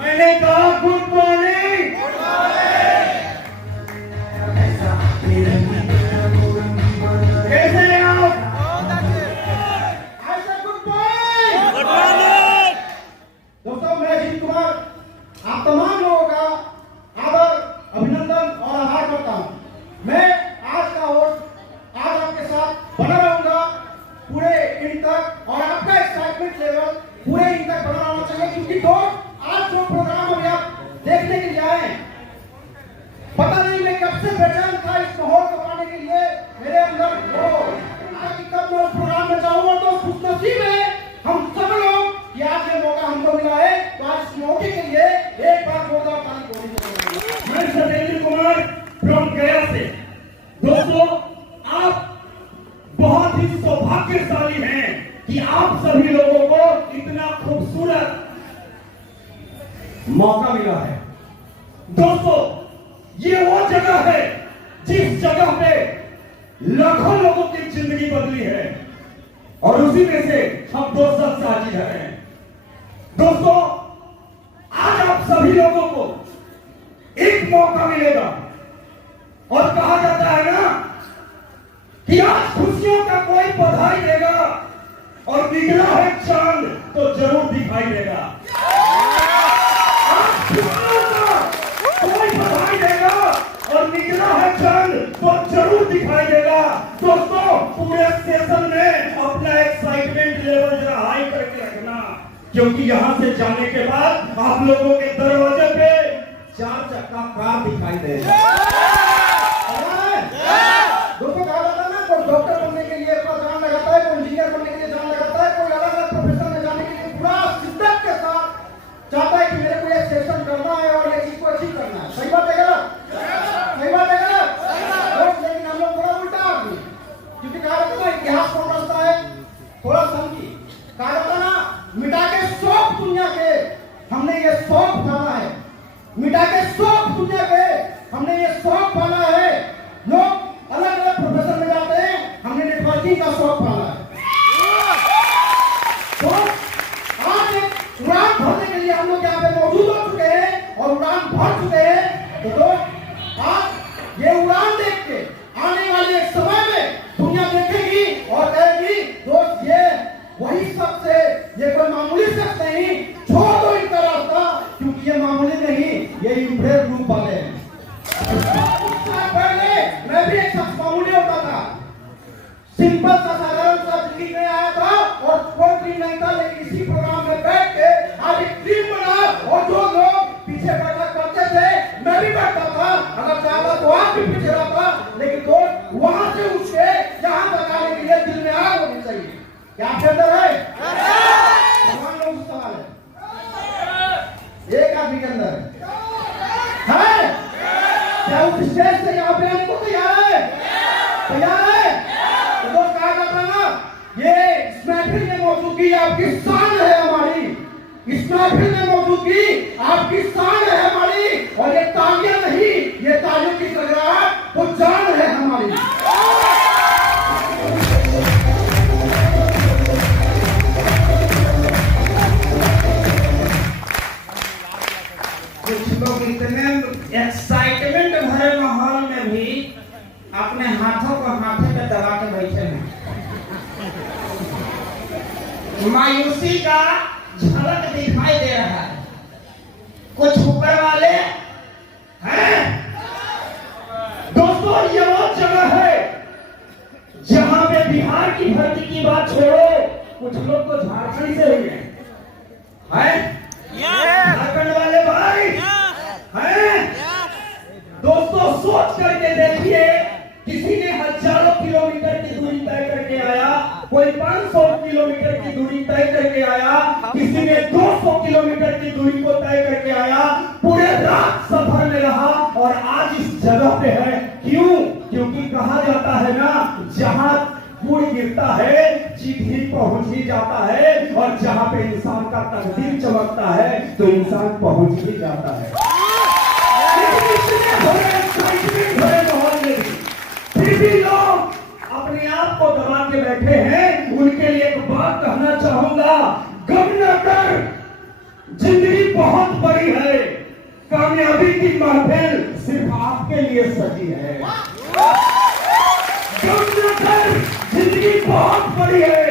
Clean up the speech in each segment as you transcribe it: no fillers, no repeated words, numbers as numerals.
मैंने कहा good morning. कैसे हैं आप? ऐसे गुड मॉर्निंग। दोस्तों, मैं अजीत कुमार आप तमाम लोगों का आदर, अभिनंदन और आभार करता हूं। मैं आज का होस्ट आज आपके साथ बना रहूंगा पूरे इन तक, और आपका एक्साइटमेंट लेवल पूरे इन तक बना रहना चाहिए, क्योंकि दोस्त आज जो प्रोग्राम अभी आप देखने के लिए आए, पता नहीं मैं कब से बेचैन था इस माहौल को पाने के लिए। मेरे अंदर वो आज की कब मैं उस प्रोग्राम में जाऊंगा, तो खुशनसीब है हम सब लोग कि आज ये मौका हमको मिला है। तो आज इस मौके के लिए एक बार जोरदार ताली होनी चाहिए। मैं सतेंद्र कुमार फ्रॉम गया से। दोस्तों, आप बहुत ही सौभाग्यशाली हैं कि आप सभी लोगों को इतना खूबसूरत मौका मिला है। दोस्तों, ये वो जगह है जिस जगह पे लाखों लोगों की जिंदगी बदली है, और उसी में से हम दो शख्स आज ही रहे हैं। दोस्तों, आज आप सभी लोगों को एक मौका मिलेगा, और कहा जाता है ना कि आज खुशियों का कोई बधाई देगा, और निकला है चांद तो जरूर दिखाई देगा। कोई बधाई देगा और निकला है चांद तो जरूर दिखाई देगा। दोस्तों, पूरे स्टेशन में अपना एक्साइटमेंट लेवल जरा हाई करके रखना, क्योंकि यहाँ से जाने के बाद आप लोगों के दरवाजे पे 4 चक्का कार दिखाई देगा। दोस्तों, कहा जाता है ना, कोई डॉक्टर बनने के लिए अपना जान लगाता है, कोई इंजीनियर बनने के लिए जान लगाता है, कोई अलग अलग प्रोफेशन में जाने के लिए पूरा शिद्दत के साथ चाहता है कि मेरे को ये सेशन करना है और ये चीज को अचीव करना है। सही बात है गलत? सही बात है गलत? लेकिन हम लोग थोड़ा उल्टा आदमी, क्योंकि कहा जाता है इतिहास कौन रचता है? थोड़ा समझी। कहा जाता ना, मिटा के शौक दुनिया के हमने ये शौक पाना है, मिटा के शौक दुनिया के हमने ये शौक पाना है। लोग अलग अलग प्रोफेशन में जाते हैं, हमने नेटवर्किंग का शौक पाना है। तो आज एक उड़ान भरने के लिए हम लोग यहाँ पे मौजूद हो चुके हैं और उड़ान भर चुके हैं। तो आज ये उड़ान देख के आने वाले एक समय में दुनिया देखेगी और कहेगी, दोस्त ये वही शख्स है, ये कोई मामूली शख्स नहीं, छोड़ दो इनका रास्ता, क्योंकि ये मामूली नहीं, ये इम्प्रेस ग्रुप वाले हैं। पहले मैं भी एक शख्स मामूली होता था, सिंपल सा साधारण सा जिंदगी में आया था और कोई ड्रीम नहीं था, लेकिन इसी प्रोग्राम में बैठ के आज एक ड्रीम बना, और जो लोग पीछे बैठा करते थे मैं भी बैठता था, अगर चाहता तो आप भी पीछे रहता, लेकिन दोस्त वहां से उठ के यहाँ तक आने के लिए दिल में आग होनी चाहिए। क्या आपके अंदर है? सवाल लोग सवाल है, एक आदमी के अंदर है? क्या उस स्टेज से यहाँ पे आने को तैयार है? तैयार है? तो दोस्त, कहा जाता ना, ये इस महफिल में मौजूदगी आपकी शान है हमारी, इस महफिल में मौजूदगी आपकी शान है हमारी, और ये तालियां नहीं, ये तालियों की गड़गड़ाहट वो जान है हमारी। कुछ लोग इतने एक्साइटमेंट भरे माहौल में भी अपने हाथों को हाथे पे दबा के बैठे हैं। मायूसी का झलक दिखाई दे रहा है। कुछ ऊपर वाले हैं। दोस्तों, ये वो जगह है जहां पे बिहार की धरती की बात छोड़ो, कुछ लोग तो झारखंड से हुए हैं। झारखंड वाले भाई हैं। दोस्तों, सोच करके देखिए, किसी ने हजारों किलोमीटर की दूरी तय करके आया, कोई 500 किलोमीटर किलोमीटर की दूरी तय करके आया, किसी ने 200 किलोमीटर की दूरी को तय करके आया, पूरे रात सफर में रहा और आज इस जगह पे है। क्यों? क्योंकि कहा जाता है ना, जहां गुड़ गिरता है जीत ही पहुंच ही जाता है, और जहां पे इंसान का तकदीर चमकता है तो इंसान पहुंच ही जाता है। फिर भी लोग अपने आप को दबा के बैठे हैं। उनके लिए एक बात कहना चाहूंगा, गम न कर, जिंदगी बहुत बड़ी है, कामयाबी की महफिल सिर्फ आपके लिए सजी है। गम न कर, जिंदगी बहुत बड़ी है,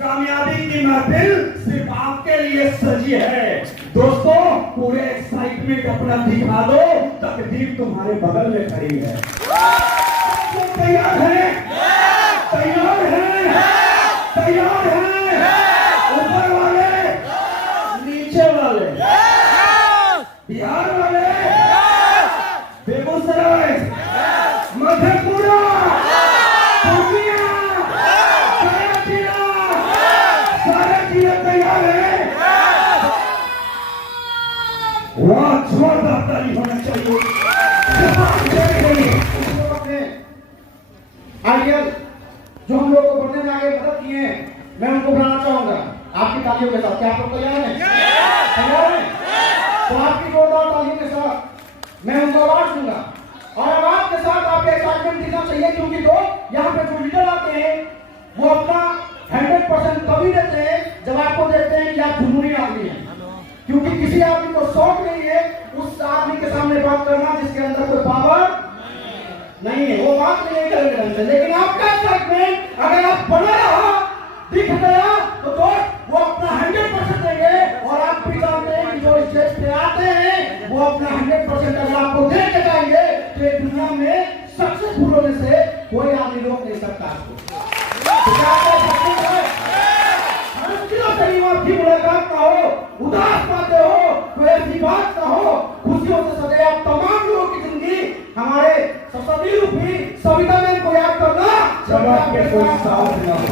कामयाबी की महफिल सिर्फ आपके लिए सजी है। दोस्तों, पूरे एक्साइटमेंट अपना दिखा दो, तकदीर तुम्हारे बगल में खड़ी है। तो तैयार है? तैयार है? तैयार है? ऊपर वाले, नीचे वाले, बिहार वाले, बेगूसराय, मधेपुरा, पूर्णिया, सारे जिले तैयार है? वाह, जोरदार ताली होना चाहिए। आइडियल जो हम लोग को बढ़ने में आगे मदद किए हैं, मैं उनको बुलाना चाहूंगा आपकी तालियों के साथ। क्या आप लोग तैयार हैं? तैयार हैं? तो आपकी जोरदार तालियों के साथ मैं उनको आवाज दूंगा, और आवाज के साथ आपके एक्साइटमेंट दिखना चाहिए, क्योंकि लोग यहाँ पे जो लीडर आते हैं वो अपना 100% तभी देते हैं जब आपको देखते हैं कि आप जुनूनी आदमी हैं। क्योंकि किसी आदमी को शौक नहीं है उस आदमी के सामने बात करना जिसके अंदर कोई पावर नहीं है, वो बात नहीं करेंगे। लेकिन आपका एक्साइटमेंट अगर आप बना रहा, दिख गया, तो वो अपना 100% देंगे, और आप भी जानते हैं कि जो स्टेज पे आते हैं वो अपना 100% अगर आपको दे के जाएंगे तो ये दुनिया में सक्सेसफुल होने से कोई आदमी रोक नहीं सकता आपको। आपकी मुलाकात ना हो, उदास बातें हो, कोई ऐसी बात ना हो, खुशियों से सजे आप तमाम लोगों की जिंदगी हमारे सरस्वती रूपी सविता में को याद करना, जब आपके कोई साथ ना हो,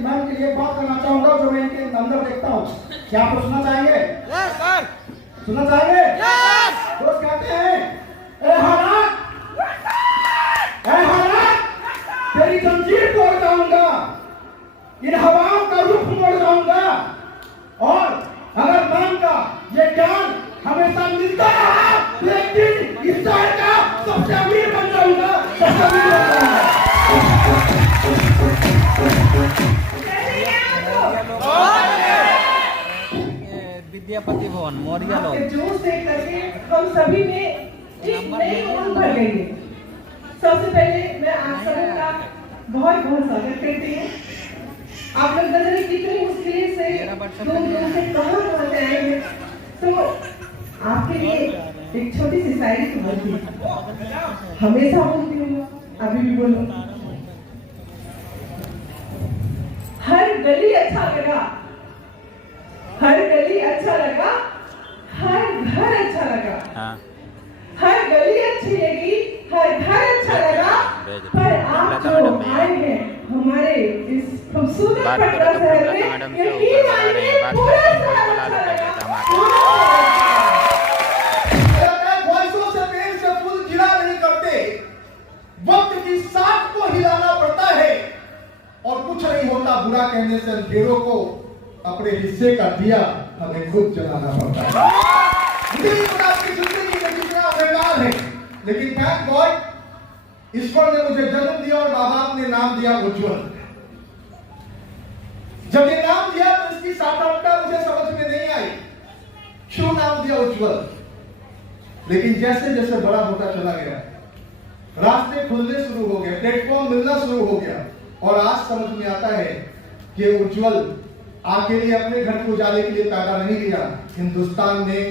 मैम के लिए बात करना चाहूंगा जो मैं इनके अंदर देखता हूँ। क्या आप सुनना चाहेंगे? सुनना चाहेंगे? दोस्त कहते हैं, ए हालात, तेरी जंजीर तोड़ जाऊंगा, इन हवाओं का रुख मोड़ जाऊंगा, और अगर मैम का ये ज्ञान हमेशा मिलता रहा तो एक दिन इस शहर का सबसे अमीर बन जाऊंगा, सबसे अमीर बन जाऊंगा। विद्यापति भवन मौर्य लोग जोश देख करके हम सभी में एक नई उमंग भर गई है। सबसे पहले मैं आप सबों का बहुत बहुत स्वागत करती हूँ। आप लोग न जाने कितनी मुश्किल से दूर से कहाँ से आए हैं, तो आपके लिए एक छोटी सी शायरी सुनाती हूँ। हमेशा बोलती हूँ, अभी भी बोलूँ। हर गली अच्छा लगा, हर गली अच्छा लगा, हर घर अच्छा लगा, हर गली अच्छी लगी, हर घर अच्छा लगा, पर आप जो आए हैं हमारे इस खूबसूरत पटना शहर में, यकीन मानिए पूरा शहर अच्छा लगा। ख्वाहिशों से प्रेम से फूल गिरा नहीं करते, वक्त की साख को हिलाना पड़ता है, और कुछ नहीं होता बुरा कहने से अंधेरों को अपने हिस्से का दिया हमें खुद जलाना पड़ता है। मुझे नहीं पता आपकी जिंदगी में कितना अंधकार है, लेकिन थैंक गॉड ईश्वर ने मुझे जन्म दिया और माँ बाप ने नाम दिया उज्जवल। जब ये नाम दिया तो इसकी सार्थकता मुझे समझ में नहीं आई, क्यों नाम दिया उज्जवल। लेकिन जैसे जैसे बड़ा होता चला गया रास्ते खुलने शुरू हो गए, प्लेटफॉर्म मिलना शुरू हो गया और आज समझ में आता है कि उज्जवल अकेले अपने घर को उजाले के लिए पैदा नहीं किया। हिंदुस्तान में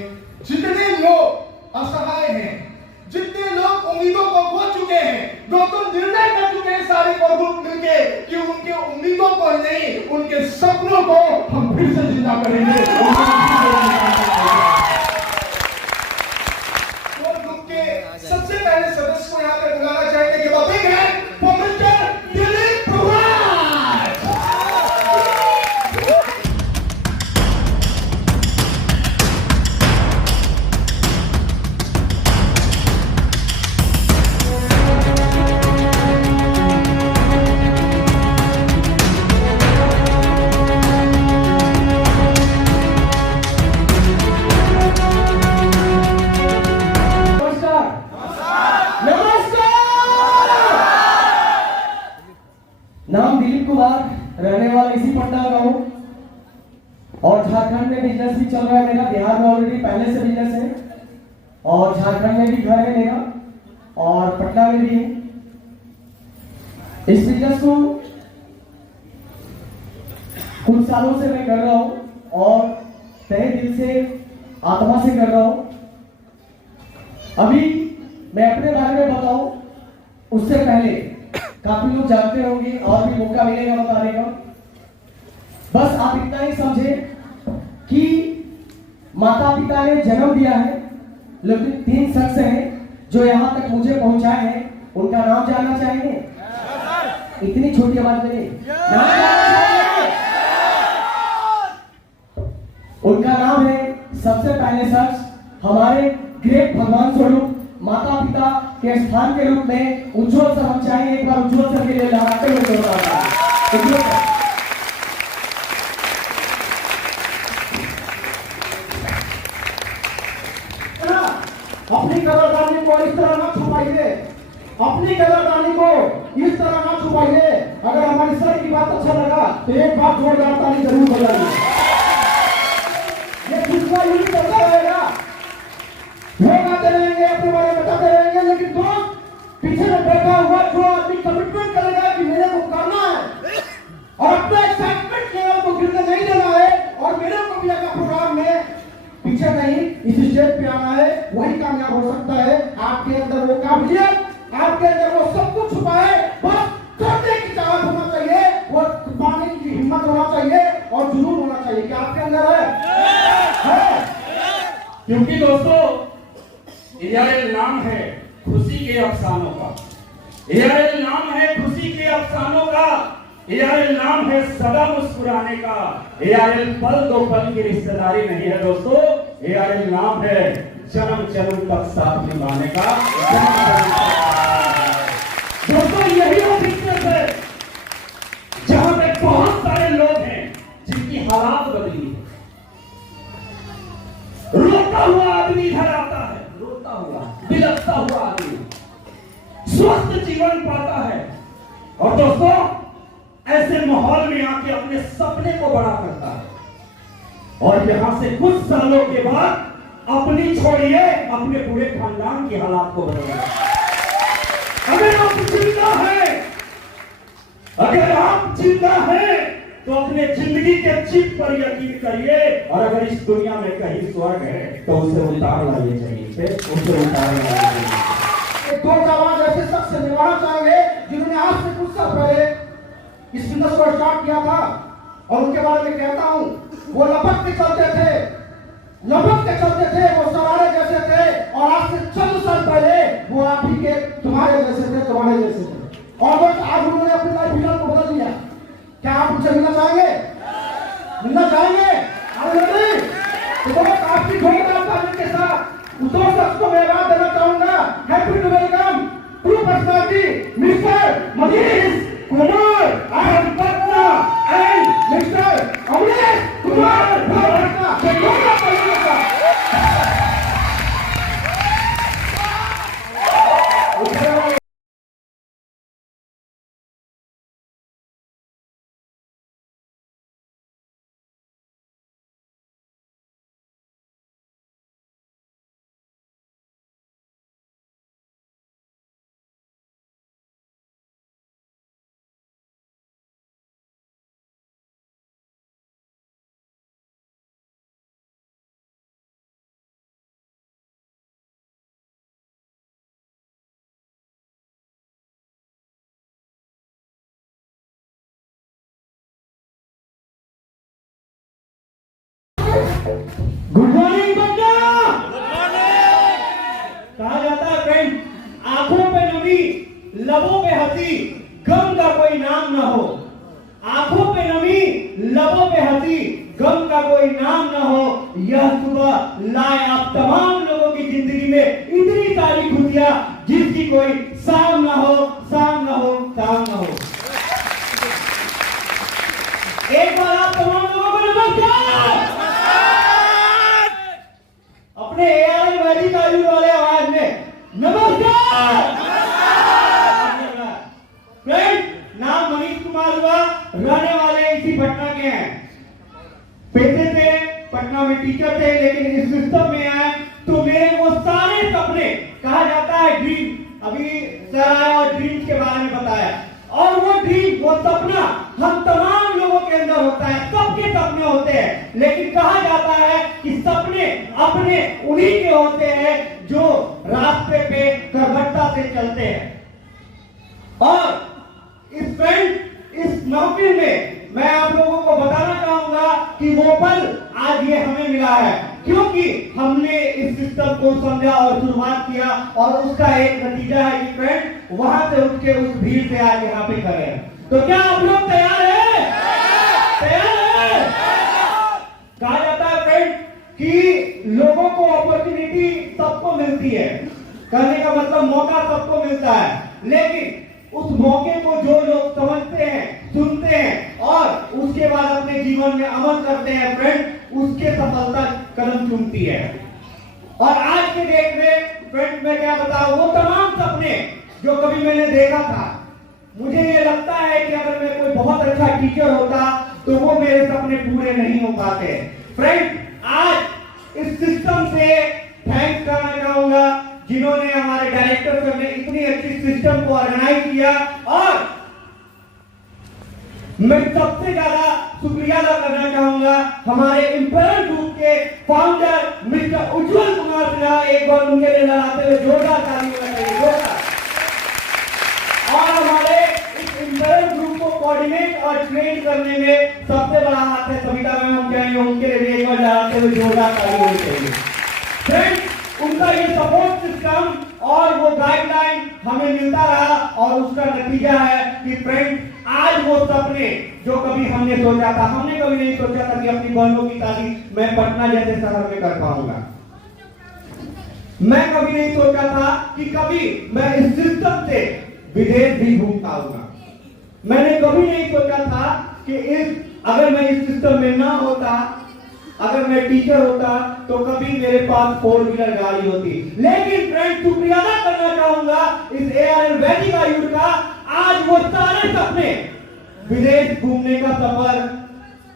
जितने लोग असहाय हैं, जितने लोग उम्मीदों को खो चुके हैं, जो तो निर्णय कर चुके हैं सारे प्रमुख मिलके कि उनके उम्मीदों को नहीं, उनके सपनों को हम फिर से जिंदा करेंगे। तो ग्रुप के सबसे पहले सदस्य को यहाँ पे बुलाना चाहेंगे कि वो big hand for mister Dilip Prabhat. नाम दिलीप कुमार, रहने वाला इसी पटना का हूँ और झारखंड में बिजनेस भी चल रहा है मेरा। बिहार में ऑलरेडी पहले से बिजनेस है और झारखंड में भी घर है मेरा और पटना में भी है। इस बिजनेस को कुछ सालों से मैं कर रहा हूँ और तहे दिल से, आत्मा से कर रहा हूँ। अभी मैं अपने बारे में बताऊं उससे पहले काफी लोग जानते होंगे और भी मौका मिलेगा बताने का। बस आप इतना ही समझे कि माता पिता ने जन्म दिया है, लेकिन 3 शख्स हैं जो यहाँ तक मुझे पहुंचाए हैं। उनका नाम जानना चाहेंगे? इतनी छोटी आवाज में नहीं, नाम जानना चाहेंगे? उनका नाम है सबसे पहले शख्स हमारे ग्रेट भगवान स्वरूप माता पिता के स्थान के रूप में उज्जवल सर। हम चाहेंगे एक बार उज्जवल सर के लिए लहराते हुए उज्जवल सर। अपनी कदरदानी को इस तरह ना छुपाइए, अपनी कदरदानी को इस तरह ना छुपाइए। अगर हमारी सर की बात अच्छा लगा तो एक बात जोरदार ताली जरूर बजाइए। ये किसका यूं चलता रहेगा, लोग आते रहेंगे, अपने बारे में बताते रहेंगे, लेकिन दोस्त पीछे में बैठा हुआ जो आदमी कमिटमेंट करेगा कि मेरे को करना है और अपने एक्साइटमेंट लेवल को गिरने नहीं देना है और मेरे को भी अगर प्रोग्राम में पीछे नहीं इस स्टेज पे आना है, वही कामयाब हो सकता है। आपके अंदर वो काबिलियत, आपके अंदर वो सब कुछ छुपा है, बस करने की चाहत होना चाहिए, वो पाने की हिम्मत होना चाहिए और जुनून होना चाहिए। क्या आपके अंदर है? क्योंकि दोस्तों एआरएल नाम है खुशी के अफसानों का, एआरएल नाम है खुशी के अफसानों का, एआरएल नाम है सदा मुस्कुराने का। एआरएल पल दो पल की रिश्तेदारी नहीं है दोस्तों, एआरएल नाम है जन्म जन्म तक साथ निभाने का। दोस्तों यही वो बिजनेस है जहां पे बहुत सारे लोग हैं जिनकी हालात बदली है। रोता हुआ आदमी इधर आता है, रोता हुआ बिलखता हुआ आदमी स्वस्थ जीवन पाता है और दोस्तों ऐसे माहौल में आके अपने सपने को बड़ा करता है और यहां से कुछ सालों के बाद अपनी छोड़िए अपने पूरे खानदान की हालात को बदलना। अगर आप जिंदा हैं, अगर आप जिंदा हैं तो अपने जिंदगी के चिप पर यकीन करिए और अगर इस दुनिया में कहीं स्वर्ग है तो उसे उतार लाइए चाहिए, उसे उतार लाइए। एक दो आवाज ऐसे शख्स से मिलवाना चाहेंगे जिन्होंने आज से कुछ साल पहले इस बिजनेस को स्टार्ट किया था और उनके बारे में कहता हूं, वो लपक के चलते थे, लपक के चलते थे, वो सरारे जैसे थे और आज से चंद साल पहले वो आप ही के तुम्हारे जैसे थे, तुम्हारे जैसे थे और बस आज उन्होंने अपनी लाइफ फिलहाल को बदल दिया। क्या आप उनसे मिलना चाहेंगे? मिलना चाहेंगे? तो आपकी जोरदार ताली के साथ उस दो शख्स को मैं बात देना चाहूंगा। Happy to welcome to personality mister Manish Kumar and Patna and mister Amrish Kumar Patna. Good morning बच्चा। कहा जाता है फ्रेंड, आंखों पे नमी, लबों पे हंसी, गम का कोई नाम ना हो। आंखों पे नमी, लबों पे हंसी, गम का कोई नाम ना हो। यह सुबह लाए आप तमाम लोगों की जिंदगी में इतनी सारी खुशियां जिसकी कोई शाम ना हो, शाम ना हो, शाम ना हो। एक बार आप तमाम लोगों को नमस्कार। अपने एआई वैदिक आयु वाले आवाज में नमस्कार। फ्रेंड, नाम मनीष कुमार हुआ, रहने वाले इसी पटना के हैं। पेशे से पटना में टीचर थे, लेकिन इस सिस्टम में आए तो मेरे वो सारे सपने, कहा जाता है ड्रीम, अभी सर आया और ड्रीम के बारे में बताया, और वो ड्रीम, वो सपना हम तमाम लोगों के अंदर होता है, सबके सपने होते हैं, लेकिन कहा जाता है कि सपने अपने उन्हीं के होते हैं जो रास्ते पे करवटता से चलते हैं। और इस फ्रेंड, इस महफिल में मैं आप लोगों को बताना चाहूंगा कि वो पल आज ये हमें मिला है, क्योंकि हमने इस सिस्टम को समझा और शुरुआत किया, और उसका एक नतीजा है कि फ्रेंड वहां से उठ के उस भीड़ से आज यहाँ पे खड़े हैं। तो क्या आप लोग तैयार हैं? तैयार हैं? कहा जाता है फ्रेंड कि लोगों को अपॉर्चुनिटी सबको मिलती है, करने का मतलब मौका सबको मिलता है, लेकिन उस मौके को जो लोग समझते हैं, सुनते हैं और उसके बाद अपने जीवन में अमल करते हैं फ्रेंड, उसके सफलता कदम चूमती है। और आज के डेट में फ्रेंड मैं क्या बताऊं, वो तमाम सपने जो कभी मैंने देखा था, मुझे ये लगता है कि अगर मैं कोई बहुत अच्छा टीचर होता तो वो मेरे सपने पूरे नहीं हो पाते। फ्रेंड, आज इस सिस्टम से थैंक्स करना चाहूंगा जिन्होंने, हमारे डायरेक्टर सर ने इतनी अच्छी सिस्टम को ऑर्गेनाइज किया, और मैं सबसे ज्यादा शुक्रिया अदा करना चाहूंगा हमारे इंपीरियल ग्रुप के फाउंडर मिस्टर उज्जवल कुमार सिन्हा। एक बार उनके लिए लगाते हुए जोरदार ताली बजाइए, जोरदार। और हमारे इस इंपीरियल ग्रुप को कोऑर्डिनेट और ट्रेन करने में सबसे बड़ा हाथ है सविता मैम, हम कहेंगे उनके लिए एक बार लगाते हुए जोरदार ताली होनी चाहिए। फ्रेंड, उनका ये सपोर्ट सिस्टम और वो गाइडलाइन हमें मिलता रहा, और उसका नतीजा है कि फ्रेंड आज वो सपने जो कभी हमने सोचा था, हमने कभी नहीं सोचा था कि अपनी बहनों की शादी मैं पटना जैसे शहर में कर पाऊंगा। मैं कभी नहीं सोचा था कि कभी मैं इस सिस्टम से विदेश भी घूम पाऊंगा। मैंने कभी नहीं सोचा था कि अगर मैं इस सिस्टम में ना होता, अगर मैं टीचर होता तो कभी मेरे पास 4 व्हीलर गाड़ी होती। लेकिन फ्रेंड, शुक्रिया अदा करना चाहूंगा इस ARL वैदिक आयु का, आज वो सारे सपने, विदेश घूमने का सफर,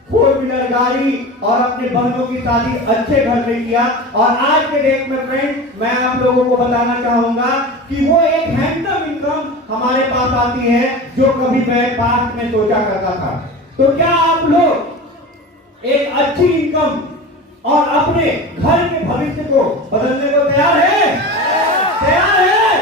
4 व्हीलर गाड़ी और अपने बहनों की शादी अच्छे घर में किया। और आज के डेट में फ्रेंड, मैं आप लोगों को बताना चाहूंगा कि वो एक हैंडसम इनकम हमारे पास आती है जो कभी मैं पास्ट में सोचा करता था। तो क्या आप लोग एक अच्छी इनकम और अपने घर के भविष्य को बदलने को तैयार है? तैयार है?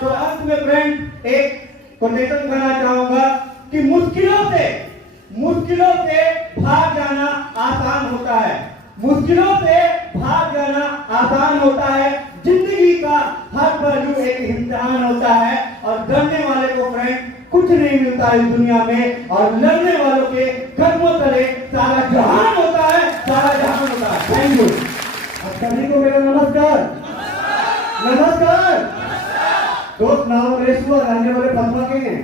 तो अंत में फ्रेंड एक कोटेशन करना चाहूंगा कि मुश्किलों से भाग जाना आसान होता है, मुश्किलों से भाग जाना आसान होता है। जिंदगी का हर पहलू एक इम्तिहान होता है, और डरने वाले को फ्रेंड कुछ नहीं मिलता इस दुनिया में, और लड़ने वालों के कदमों तले सारा जहान होता है, सारा जहान होता है। Thank you. सभी को मेरा नमस्कार। नमस्कार दोस्त, नाम रेशुआ, रहने वाले पटना के हैं।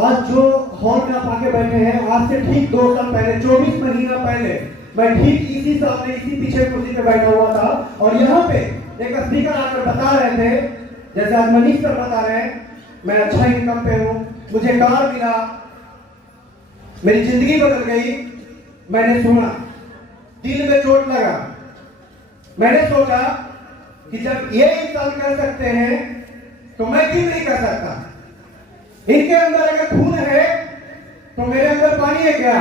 आज जो हॉल में आप आके बैठे हैं, आज से ठीक 2 साल पहले, 24 महीना पहले मैं ठीक इसी सामने, इसी पीछे कुर्सी पे बैठा हुआ था, और यहाँ पे एक स्पीकर आकर बता रहे थे, जैसे आज मनीष सर बता रहे हैं, मैं अच्छा इनकम पे हूँ, मुझे कार मिला, मेरी जिंदगी बदल गई। मैंने सुना, दिल में चोट लगा। मैंने सोचा कि जब ये इंसान कर सकते हैं तो मैं क्यों नहीं कर सकता। इनके अंदर अगर खून है तो मेरे अंदर पानी है क्या?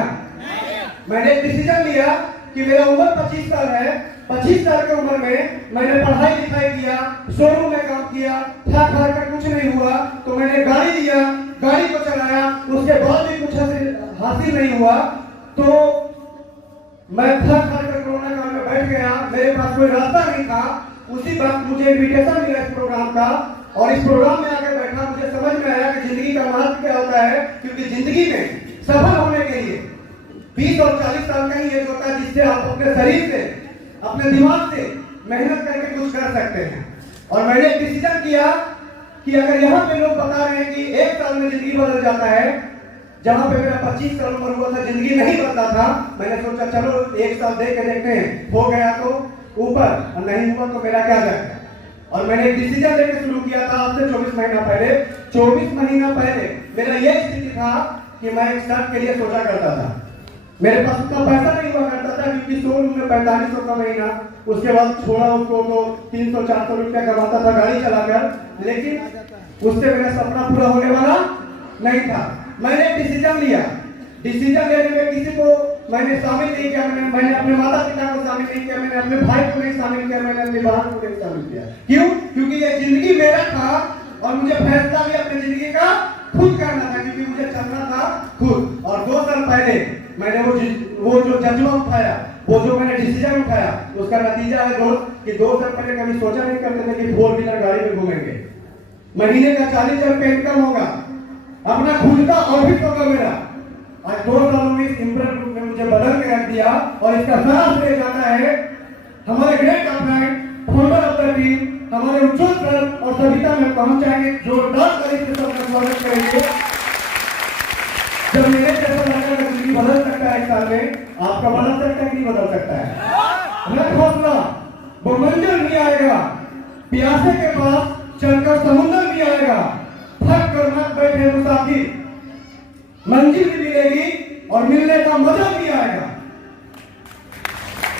मैंने डिसीजन लिया कि मेरा उम्र 25 साल है, 25 साल की उम्र में मैंने पढ़ाई लिखाई किया, शोरूम में काम किया, थक हार कर कुछ नहीं हुआ, तो मैंने गाड़ी लिया, गाड़ी को चलाया, उसके बाद भी कुछ हासिल नहीं हुआ, तो मैं थक हार कर कोरोना बैठ गया, मेरे पास कोई रास्ता नहीं था। उसी वक्त मुझे इन्विटेशन मिला इस प्रोग्राम का, और इस प्रोग्राम में आकर बैठा, मुझे समझ में आया कि जिंदगी का महत्व क्या होता है। क्योंकि जिंदगी में सफल होने के लिए 20 और 40 साल का ही एज होता है, जिससे आप अपने शरीर से, अपने दिमाग से मेहनत करके कुछ कर सकते हैं। और मैंने डिसीजन किया कि अगर यहाँ पे लोग बता रहे हैं कि 1 साल में जिंदगी बदल जाता है, जहां पे मेरा 25 साल उम्र हुआ था जिंदगी नहीं बदला था, मैंने सोचा चलो 1 साल दे के देखते हैं, हो गया तो ऊपर और नहीं हुआ तो मेरा क्या जाएगा। और मैंने एक डिसीजन लेके शुरू किया था आज से 24 महीना पहले। 24 महीना पहले मेरा यह स्थिति था कि मैं एक शर्ट के लिए सोचा करता था। मेरे पास उतना पैसा नहीं हुआ करता था, क्योंकि शोरूम में 4500 का महीना, उसके बाद छोड़ा उसको तो 300-400 रुपया कमाता था गाड़ी चलाकर, लेकिन उससे मेरा सपना पूरा होने वाला नहीं था। मैंने डिसीजन लिया, डिसीजन लेने में किसी को मैंने शामिल नहीं किया, मैंने अपने माता पिता को शामिल नहीं किया, मैंने अपने भाई को नहीं शामिल किया, मैंने अपनी बहन को नहीं शामिल किया। क्यों? क्योंकि ये जिंदगी मेरा था और मुझे फैसला भी अपनी जिंदगी का खुद करना था, क्योंकि मुझे चलना था खुद। और 2 साल पहले मैंने वो जो जज्बा उठाया, वो जो मैंने डिसीजन उठाया, उसका नतीजा है दोस्त कि 2 साल पहले कभी सोचा नहीं करते थे कि 4 व्हीलर गाड़ी में घूमेंगे, महीने का 40,000 रुपये इनकम होगा, अपना खुद का ऑफिस होगा मेरा। आज 2 सालों में इस इंप्रेस ग्रुप ने मुझे बदल के रख दिया, और इसका सारा श्रेय जाता है हमारे great friend, founder of the team, हमारे उज्जवल सर और सविता में पहुंच जाएंगे। जोरदार तरीके से सबका स्वागत करेंगे। जब मेरे जैसा लड़का का जिंदगी बदल सकता है 1 साल में, आपका बदल सकता है कि नहीं बदल सकता है? रख हौसला, वो मंजिल नहीं आएगा, प्यासे के पास चलकर समुद्र भी आएगा, थक कर मत बैठे मुसाफिर, मंजिल भी मिलेगी और मिलने का मजा भी आएगा।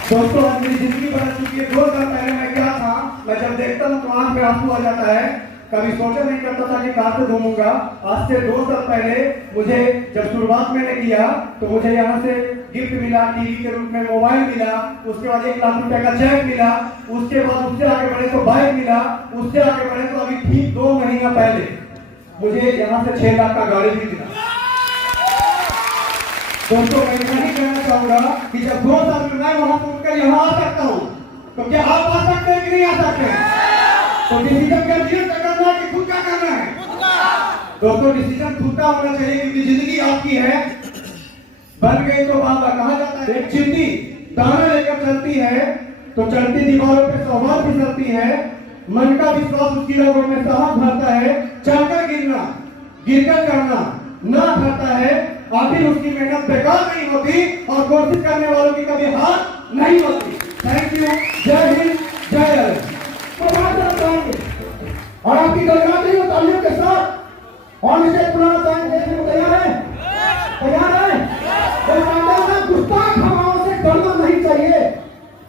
दोस्तों, आज मेरी जिंदगी बदल चुकी है। 2 साल पहले मैं क्या था, मैं जब देखता हूँ तो आंख में आंसू आ जाता है। कभी सोचा नहीं करता था कि कहां से घूमूंगा। आज से 2 साल पहले मुझे जब शुरुआत मैंने किया तो मुझे यहाँ से गिफ्ट मिला, टीवी के रूप में मोबाइल मिला, उसके बाद 1 लाख रुपए का चेक मिला, उसके बाद उससे आगे बढ़े तो बाइक मिला, उससे आगे बढ़े तो अभी ठीक 2 महीना पहले मुझे यहाँ से 6 लाख का गाड़ी भी मिला। दोस्तों, मैं नहीं कहना चाहूंगा कि जब 2 साल में मैं वहां पहुंचकर यहाँ आ सकता हूँ, तो क्या आप आ सकते हैं कि नहीं आ सकते हैं? तो डिसीजन क्या करना है कि खुद का करना है? दोस्तों, डिसीजन खुद का होना चाहिए, क्योंकि जिंदगी आपकी है। बन गई तो बाबा कहा जाता है, एक चींटी दाना लेकर चलती है तो चलती दीवारों पे सवार फिसलती है, मन का विश्वास उसकी रगों में साहस भरता है, चलकर गिरना, गिरकर चढ़ना ना भरता है, आखिर उसकी मेहनत बेकार नहीं होती और कोशिश करने वालों की कभी हार नहीं होती। Thank you. जय हिंद, जय भारत। और आपकी गलगाती हुई तालियों के साथ और इसे पुराना टाइम देखने को तैयार है? तैयार है? तो मानते हैं गुस्ताख हवाओं से डरना नहीं चाहिए,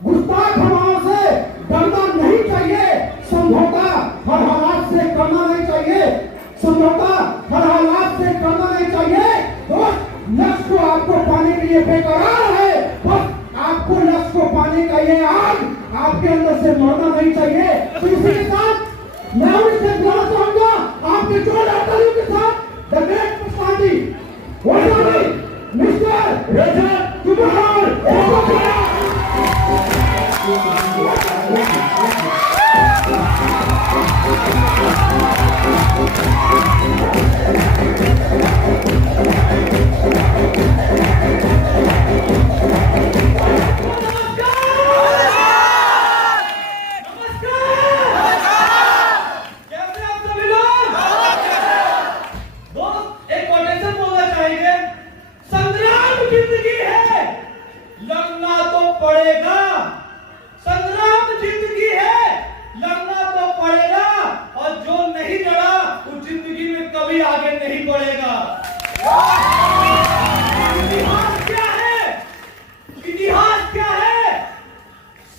गुस्ताख हवाओं से डरना नहीं चाहिए, समझौता हर हालात से करना नहीं चाहिए, समझौता हर हालात से करना नहीं चाहिए। दोस्त, लक्ष्य को आपको पाने के लिए बेकरार है, बस आपको लक्ष्य को पाने का ये आग आपके अंदर से मरना नहीं चाहिए। तो इसी के साथ मैं उनसे बुलाना चाहूंगा आपके जोरदार तालियों के साथ the great personality mister Rajat Kumar.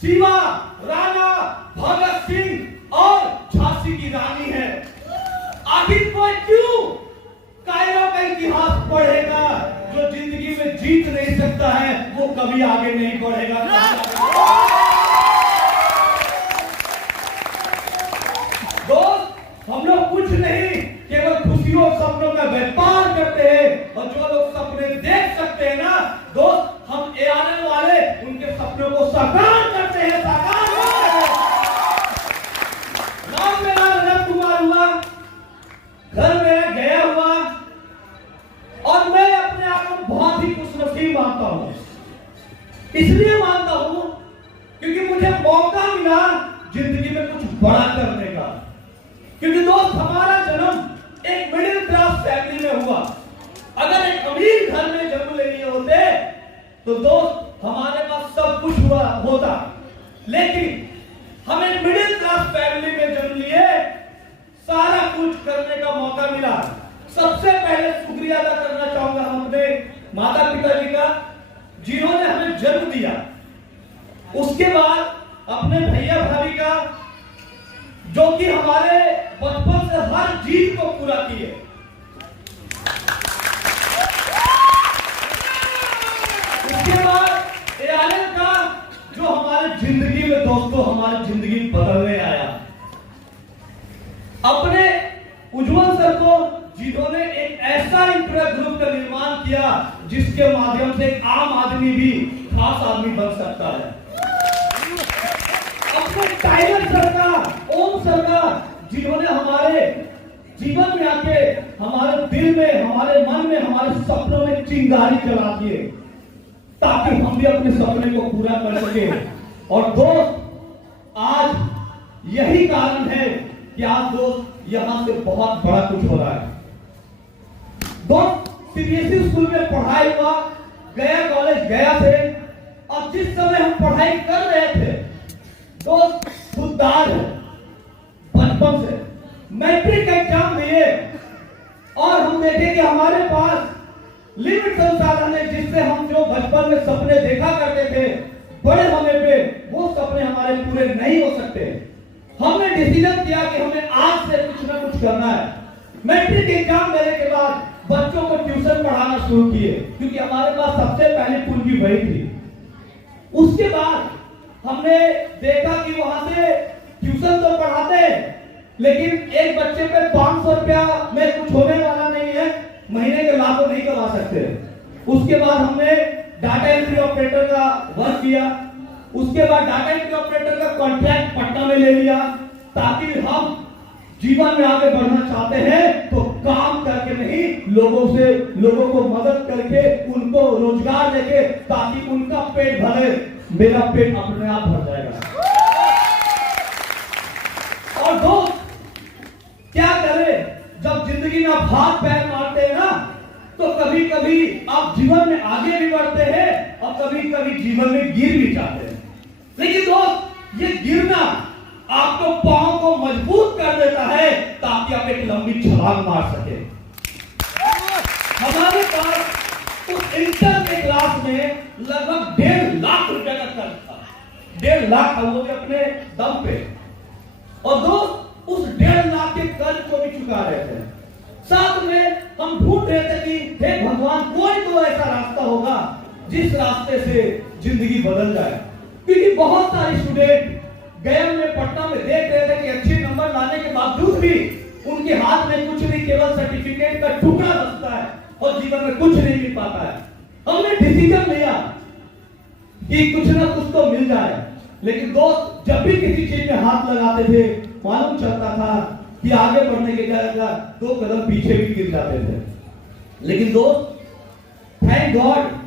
Shiva, Rana, Bhagat Singh और झांसी की रानी है। आखिर कोई क्यों कायरों का इतिहास पढ़ेगा? जो जिंदगी में जीत नहीं सकता है वो कभी आगे नहीं बढ़ेगा। दोस्त, हम लोग कुछ नहीं, केवल खुशियों और सपनों का व्यापार करते हैं। और जो लोग सपने देख सकते हैं ना दोस्त, हम आने वाले उनके सपनों को साकार कर इसलिए मानता हूं क्योंकि मुझे मौका मिला जिंदगी में कुछ बड़ा करने का। क्योंकि दोस्त, हमारा जन्म एक मिडिल क्लास फैमिली में हुआ। अगर एक अमीर घर में जन्म ले लिए होते तो दोस्त हमारे पास सब कुछ हुआ होता, लेकिन हम एक मिडिल क्लास फैमिली में जन्म लिए, सारा कुछ करने का मौका मिला। सबसे पहले शुक्रिया अदा करना चाहूंगा हम अपने माता पिता जी का, जिन्होंने हमें जन्म दिया। उसके बाद अपने भैया भाभी का, जो कि हमारे बचपन से हर जीत को पूरा किए। उसके बाद एआरएल का, जो हमारे जिंदगी में दोस्तों हमारी जिंदगी बदलने आया। अपने उज्जवल सर को, जिन्होंने एक ऐसा इंटर ग्रुप का निर्माण किया जिसके माध्यम से एक आम आदमी भी खास आदमी बन सकता है। अपने टाइगर सर का, ओम सर का, जिन्होंने हमारे जीवन में आके हमारे दिल में, हमारे मन में, हमारे सपनों में चिंगारी जला दिए ताकि हम भी अपने सपने को पूरा कर सके। और दोस्त, आज यही कारण है कि आज दोस्त यहां से बहुत बड़ा कुछ हो रहा है। दोस्त, सीबीएसई स्कूल में पढ़ाई हुआ, गया कॉलेज गया से, और जिस समय हम पढ़ाई कर रहे थे दोस्त, खुददार है बचपन से मैट्रिक का एग्जाम दिए और हम देखे कि हमारे पास लिमिट संसाधन है, जिससे हम जो बचपन में सपने देखा करते थे बड़े होने पे वो सपने हमारे पूरे नहीं हो सकते। हमने डिसीजन किया कि हमें आज से कुछ ना कुछ करना है। मैट्रिक एग्जाम देने के बाद बच्चों को ट्यूशन पढ़ाना शुरू किए, क्योंकि हमारे पास सबसे पहली पूंजी वही थी। उसके बाद हमने देखा कि वहां से ट्यूशन तो पढ़ाते, लेकिन एक बच्चे पे 500 रुपया में कुछ होने वाला नहीं है, महीने के लाखों नहीं कमा सकते। उसके बाद हमने डाटा एंट्री ऑपरेटर का वर्क किया। उसके बाद डाटा एंट्री ऑपरेटर का कॉन्ट्रैक्ट पटना में ले लिया, ताकि हम जीवन में आगे बढ़ना चाहते हैं तो काम करके नहीं, लोगों को मदद करके, उनको रोजगार देके, ताकि उनका पेट भरे, मेरा पेट अपने आप भर जाएगा। और दोस्त, क्या करें, जब जिंदगी में आप हाथ पैर मारते हैं ना, तो कभी कभी आप जीवन में आगे भी बढ़ते हैं और कभी कभी जीवन में गिर भी जाते हैं। लेकिन दोस्त, ये गिरना आपको पांव को मजबूत कर देता है ताकि आप एक लंबी छलांग मार सके। हमारे पास उस इंटर के क्लास में लगभग 1.5 लाख रुपए का कर्ज था। 1.5 लाख था, वो भी अपने दम पे। और दोस्त, उस 1.5 लाख के कर्ज को भी चुका रहे थे। साथ में हम ढूंढ रहे थे कि हे भगवान, कोई तो ऐसा रास्ता होगा जिस रास्ते से जिंदगी बदल जाए। क्योंकि बहुत सारे स्टूडेंट गया में, पटना में देख रहे थे कि अच्छे नंबर लाने के बावजूद भी उनके हाथ में कुछ नहीं, केवल सर्टिफिकेट का टुकड़ा बचता है और जीवन में कुछ नहीं मिल पाता है। हमने डिसीजन लिया कि कुछ ना कुछ तो मिल जाए। लेकिन दोस्त, जब भी किसी चीज में हाथ लगाते थे, मालूम चलता था कि आगे बढ़ने के क्या 2 कदम पीछे भी गिर जाते थे। लेकिन दोस्त, थैंक गॉड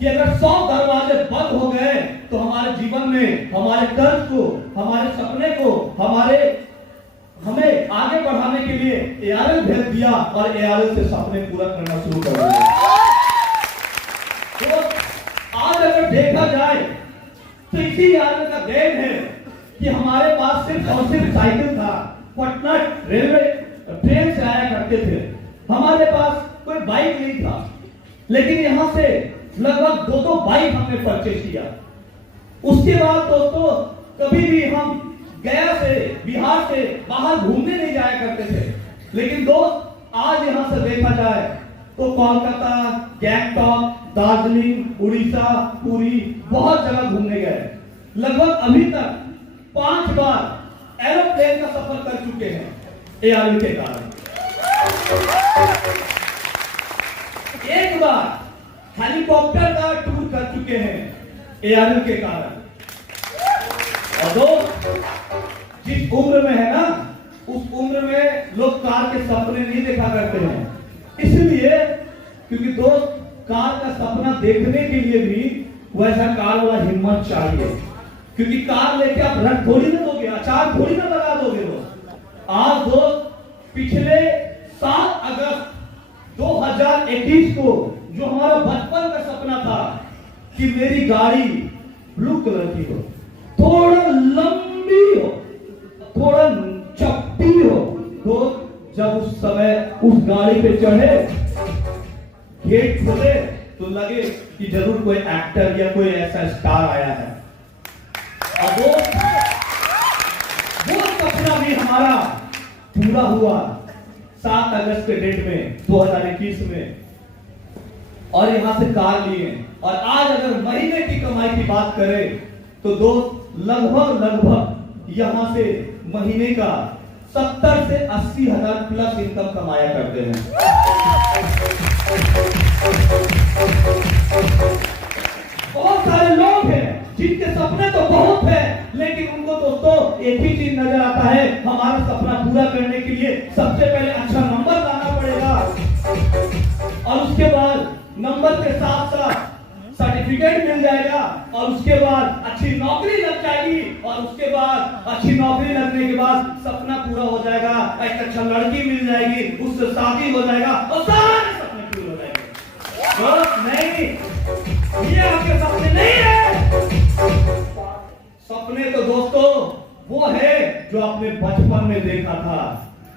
कि अगर 100 दरवाजे बंद हो गए तो हमारे जीवन में हमारे कर्ज को, हमारे सपने को, हमें आगे बढ़ाने के लिए एआरएल भेज दिया और एआरएल से सपने पूरा करना शुरू कर दिया। तो आज अगर देखा जाए तो इसी एआरएल का देन है कि हमारे पास सिर्फ और सिर्फ साइकिल था। पटना रेलवे ट्रेन से आया करते थे, हमारे पास कोई बाइक नहीं था। लेकिन यहां से लगभग 2 बाइक हमने परचेज किया। उसके बाद दोस्तों, कभी भी हम गया से, बिहार से बाहर घूमने नहीं जाया करते थे। लेकिन दोस्त, आज यहां से देखा जाए तो कोलकाता, गैंगटॉक, दार्जिलिंग, उड़ीसा, पुरी, बहुत जगह घूमने गए। लगभग अभी तक 5 बार एरोप्लेन का सफर कर चुके हैं एआरएल के कारण। एक बार हेलीकॉप्टर का टूर कर चुके हैं एआरएल के कारण। और दोस्त, जिस उम्र में है ना, उस उम्र में लोग कार के सपने नहीं देखा करते हैं। इसलिए क्योंकि दोस्त, कार का सपना देखने के लिए भी वैसा कार वाला हिम्मत चाहिए, क्योंकि कार लेके आप रख थोड़ी ना दोगे, अचार थोड़ी ना लगा दोगे। वो आज दोस्त पिछले 7 अगस्त 2021 को जो हमारा बचपन का सपना था कि मेरी गाड़ी ब्लू कलर की हो, थोड़ा लंबी हो, थोड़ा चपटी हो, तो जब उस समय उस गाड़ी पे चढ़े, गेट खोले तो लगे कि जरूर कोई एक्टर या कोई ऐसा स्टार आया है। अब वो सपना भी हमारा पूरा हुआ 7 अगस्त के डेट में 2021 में, और यहां से कार लिए। और आज अगर महीने की कमाई की बात करें तो दोस्त लगभग यहां से महीने का 70 से 80 हजार प्लस इनकम कमाया करते हैं। बहुत सारे लोग हैं जिनके सपने तो बहुत है, लेकिन उनको दोस्तों एक ही चीज नजर आता है, हमारा सपना पूरा करने के लिए सबसे पहले अच्छा नंबर लाना पड़ेगा, और उसके बाद नंबर के साथ साथ सर्टिफिकेट मिल जाएगा, और उसके बाद अच्छी नौकरी लग जाएगी, और उसके बाद अच्छी नौकरी लगने के बाद सपना पूरा हो जाएगा, एक अच्छा लड़की मिल जाएगी, उससे शादी हो जाएगा और सारे सपने पूरे हो जाएंगे। नहीं, ये आपके सपने नहीं है। सपने तो दोस्तों वो है जो आपने बचपन में देखा था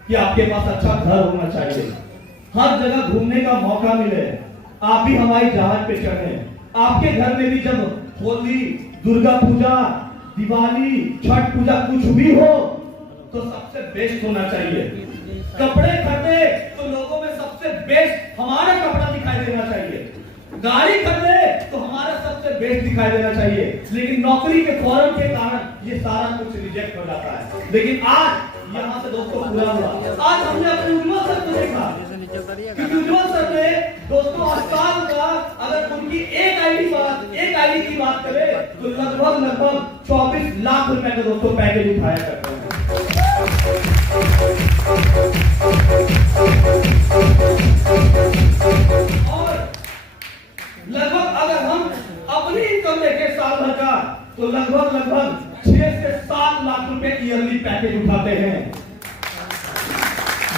कि आपके पास अच्छा घर होना चाहिए, हर जगह घूमने का मौका मिले, आप भी हवाई जहाज पे चढ़े, आपके घर में भी जब होली, दुर्गा पूजा, दिवाली, छठ पूजा कुछ भी हो तो सबसे बेस्ट होना चाहिए। कपड़े खरीदे तो लोगों में सबसे बेस्ट हमारा कपड़ा दिखाई देना चाहिए, गाड़ी खरीदे तो हमारा सबसे बेस्ट दिखाई देना चाहिए, लेकिन नौकरी के फॉर्म के कारण ये सारा कुछ रिजेक्ट हो जाता है। लेकिन आज यहाँ से दोस्तों पूरा हुआ, आज हमने अपने उज्ज्वल सर को देखा, क्योंकि उज्ज्वल सर ने दोस्तों अस्पताल का अगर उनकी एक आईडी की बात करें तो लगभग 24 लाख रुपए का दोस्तों पैकेज उठाया करते हैं। और लगभग अगर हम अपनी इनकम देखें साल भर का तो लगभग 6 से 7 लाख रुपए ईयरली पैकेज उठाते हैं।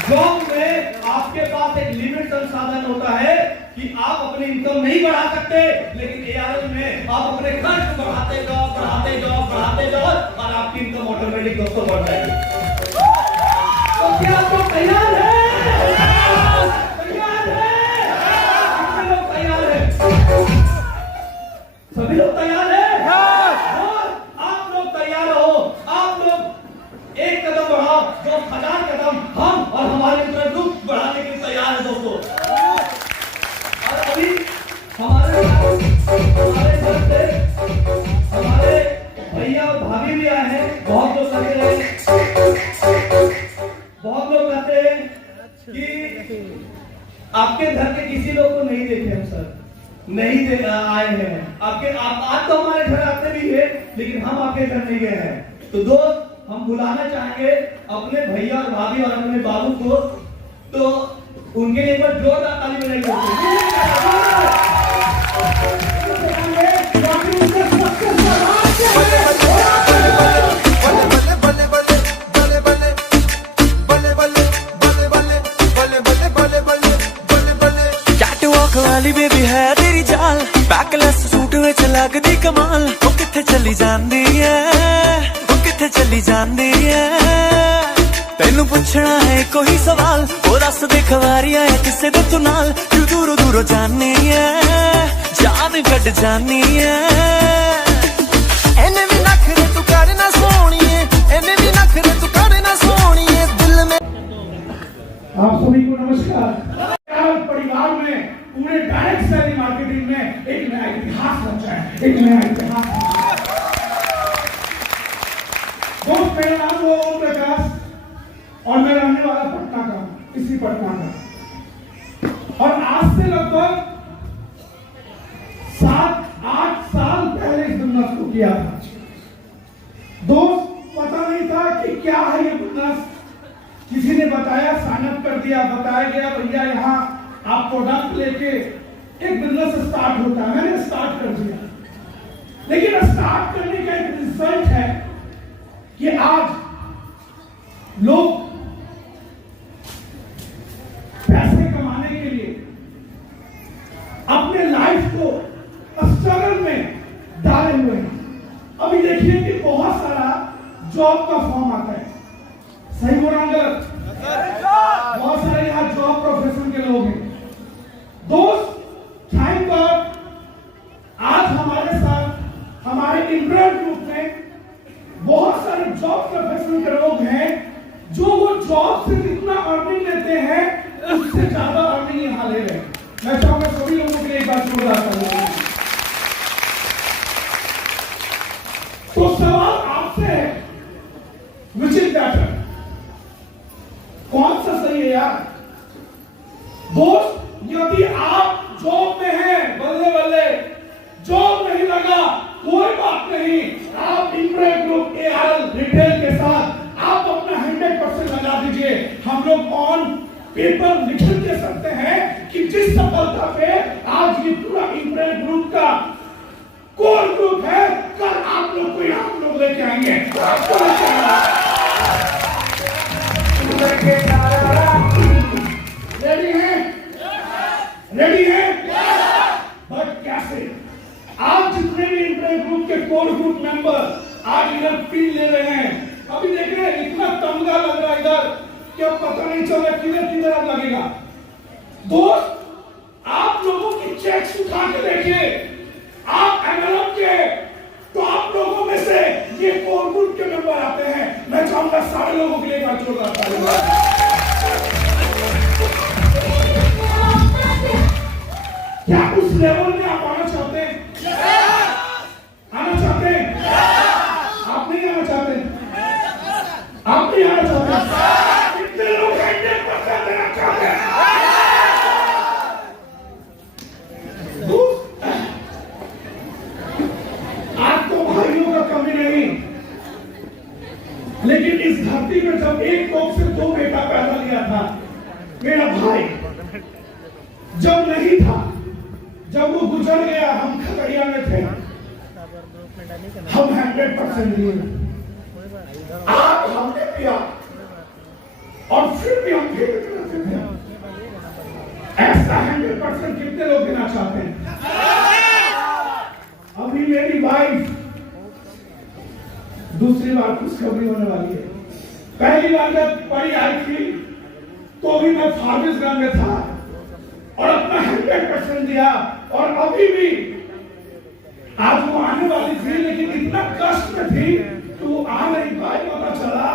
जॉब में आपके पास एक लिमिट संसाधन होता है कि आप अपनी इनकम नहीं बढ़ा सकते, लेकिन एआरएल में आप अपने खर्च बढ़ाते जाओ और आपकी इनकम ऑटोमेटिक दोस्तों बढ़ जाएगी। तो क्या आप लोग तैयार हैं? तैयार हैं? कितने लोग तैयार हैं? सभी लोग तैयार हैं? आप लोग तैयार हो, आप लोग एक कदम बढ़ाओ जो 1000 कदम हम और हमारे मित्र ग्रुप बढ़ाने के लिए तैयार है दोस्तों। और अभी हमारे घर से हमारे भैया और भाभी भी आए हैं। बहुत लोग कहते हैं कि आपके घर के किसी लोग को नहीं देखे हम सर, नहीं दे आए हैं आपके, आप तो हमारे घर आते भी है, लेकिन हम आपके घर नहीं गए हैं। तो दोस्त हम बुलाना चाहेंगे अपने भैया और भाभी और अपने बाबू को, तो उनके लिए एक बार जोरदार ताली बजाइए। वाली बेबी है तेरी चाल, बैकलेस सूट विच लगदी कमाल, ओ किथे चली जांदी है, ओ किथे चली जांदी है, तेनू पुछना है कोई सवाल, ओ दस दे खवारी आया किसे दे तू नाल, तू दूरों दूरों जानी है, जान कट जानी है, एने भी नखरे तू करना सोनिए, एने भी नखरे तू करना सोनिए, दिल में। आप सभी को नमस्कार। परिवार में पूरे डायरेक्ट सेलिंग मार्केटिंग में एक नया इतिहास रचा है, एक नया इतिहास। दोस्त मेरा नाम है ओम प्रकाश और मैं रहने वाला पटना का, इसी पटना का, और आज से लगभग 7-8 साल पहले इस बिजनेस को किया था। दोस्त पता नहीं था कि क्या है ये बिजनेस, किसी ने बताया, साइन अप कर दिया, बताया गया भैया यहाँ आप प्रोडक्ट लेके एक बिजनेस स्टार्ट होता है, मैंने स्टार्ट कर दिया। लेकिन स्टार्ट करने का एक रिजल्ट है कि आज लोग पैसे कमाने के लिए अपने लाइफ को स्ट्रगल में डाले हुए हैं। अभी देखिए कि बहुत सारा जॉब का फॉर्म आता है, सही बोल रहा हूं? बहुत सारे यहाँ जॉब प्रोफेशन के लोग हैं। दोस्त, थैंक गॉड आज हमारे साथ हमारे इंटरव्यू ग्रुप में बहुत सारे जॉब प्रोफेशन के लोग हैं जो वो जॉब से जितना अर्निंग लेते हैं उससे ज्यादा अर्निंग यहाँ ले रहे हैं। मैं चाहूंगा सभी लोगों के लिए एक बात जोरदार करूंगा। तो सवाल आपसे है, विच इज बेटर? कौन सा सही है यार? दोस्त, यदि आप जॉब में हैं, बल्ले बल्ले, जॉब नहीं लगा कोई बात नहीं, आप इंटरव्यू ग्रुप एआरएल रिटेल के साथ आप अपना 100% लगा दीजिए। हम लोग ऑन पेपर लिख दे सकते हैं कि जिस सफलता पे आज ये पूरा इंटरव्यू ग्रुप का कोर ग्रुप है, कल आप लोग को यहाँ लोग लेके आएंगे। आपको लेके रेडी हैं? रेडी हैं? बट कैसे? आप जितने भी इंटरव्यू ग्रुप के कोर ग्रुप मेंबर आज इधर फील ले रहे हैं, अभी देख रहे हैं इतना तमगा लग रहा है इधर कि अब पता नहीं चल रहा किधर किधर अब लगेगा। दोस्त, आप लोगों की चेक्स उठा के देखिए, आप एनएलएम के तो आप लोगों में से ये कोर ग्रुप के मेंबर आते हैं। मैं चाहूंगा सारे लोगों के लिए एक बार जोरदार तालियां। क्या उस लेवल में आप आना चाहते हैं? आना चाहते हैं? आप नहीं आना चाहते? आप नहीं आना चाहते? कितने लोग 100% देना चाहते हैं? आज तो भाइयों का कमी नहीं, लेकिन इस धरती में जब एक कोख से 2 बेटा पैदा लिया था, मेरा भाई जब नहीं था, जब वो गुजर गया, हम खगड़िया में थे, हम 100% दिए, आज हमने दिया और फिर भी हम फिर करते थे। ऐसा 100% कितने लोग देना चाहते हैं? अभी मेरी वाइफ दूसरी बार खुशखबरी होने वाली है। पहली बार जब पढ़ी आई थी तो भी मैं फारबिसगंज में था और अपना 100% दिया, और अभी भी आज वो आने वाली थी, लेकिन इतना कष्ट में थी कि वो आ नहीं पाई। पता चला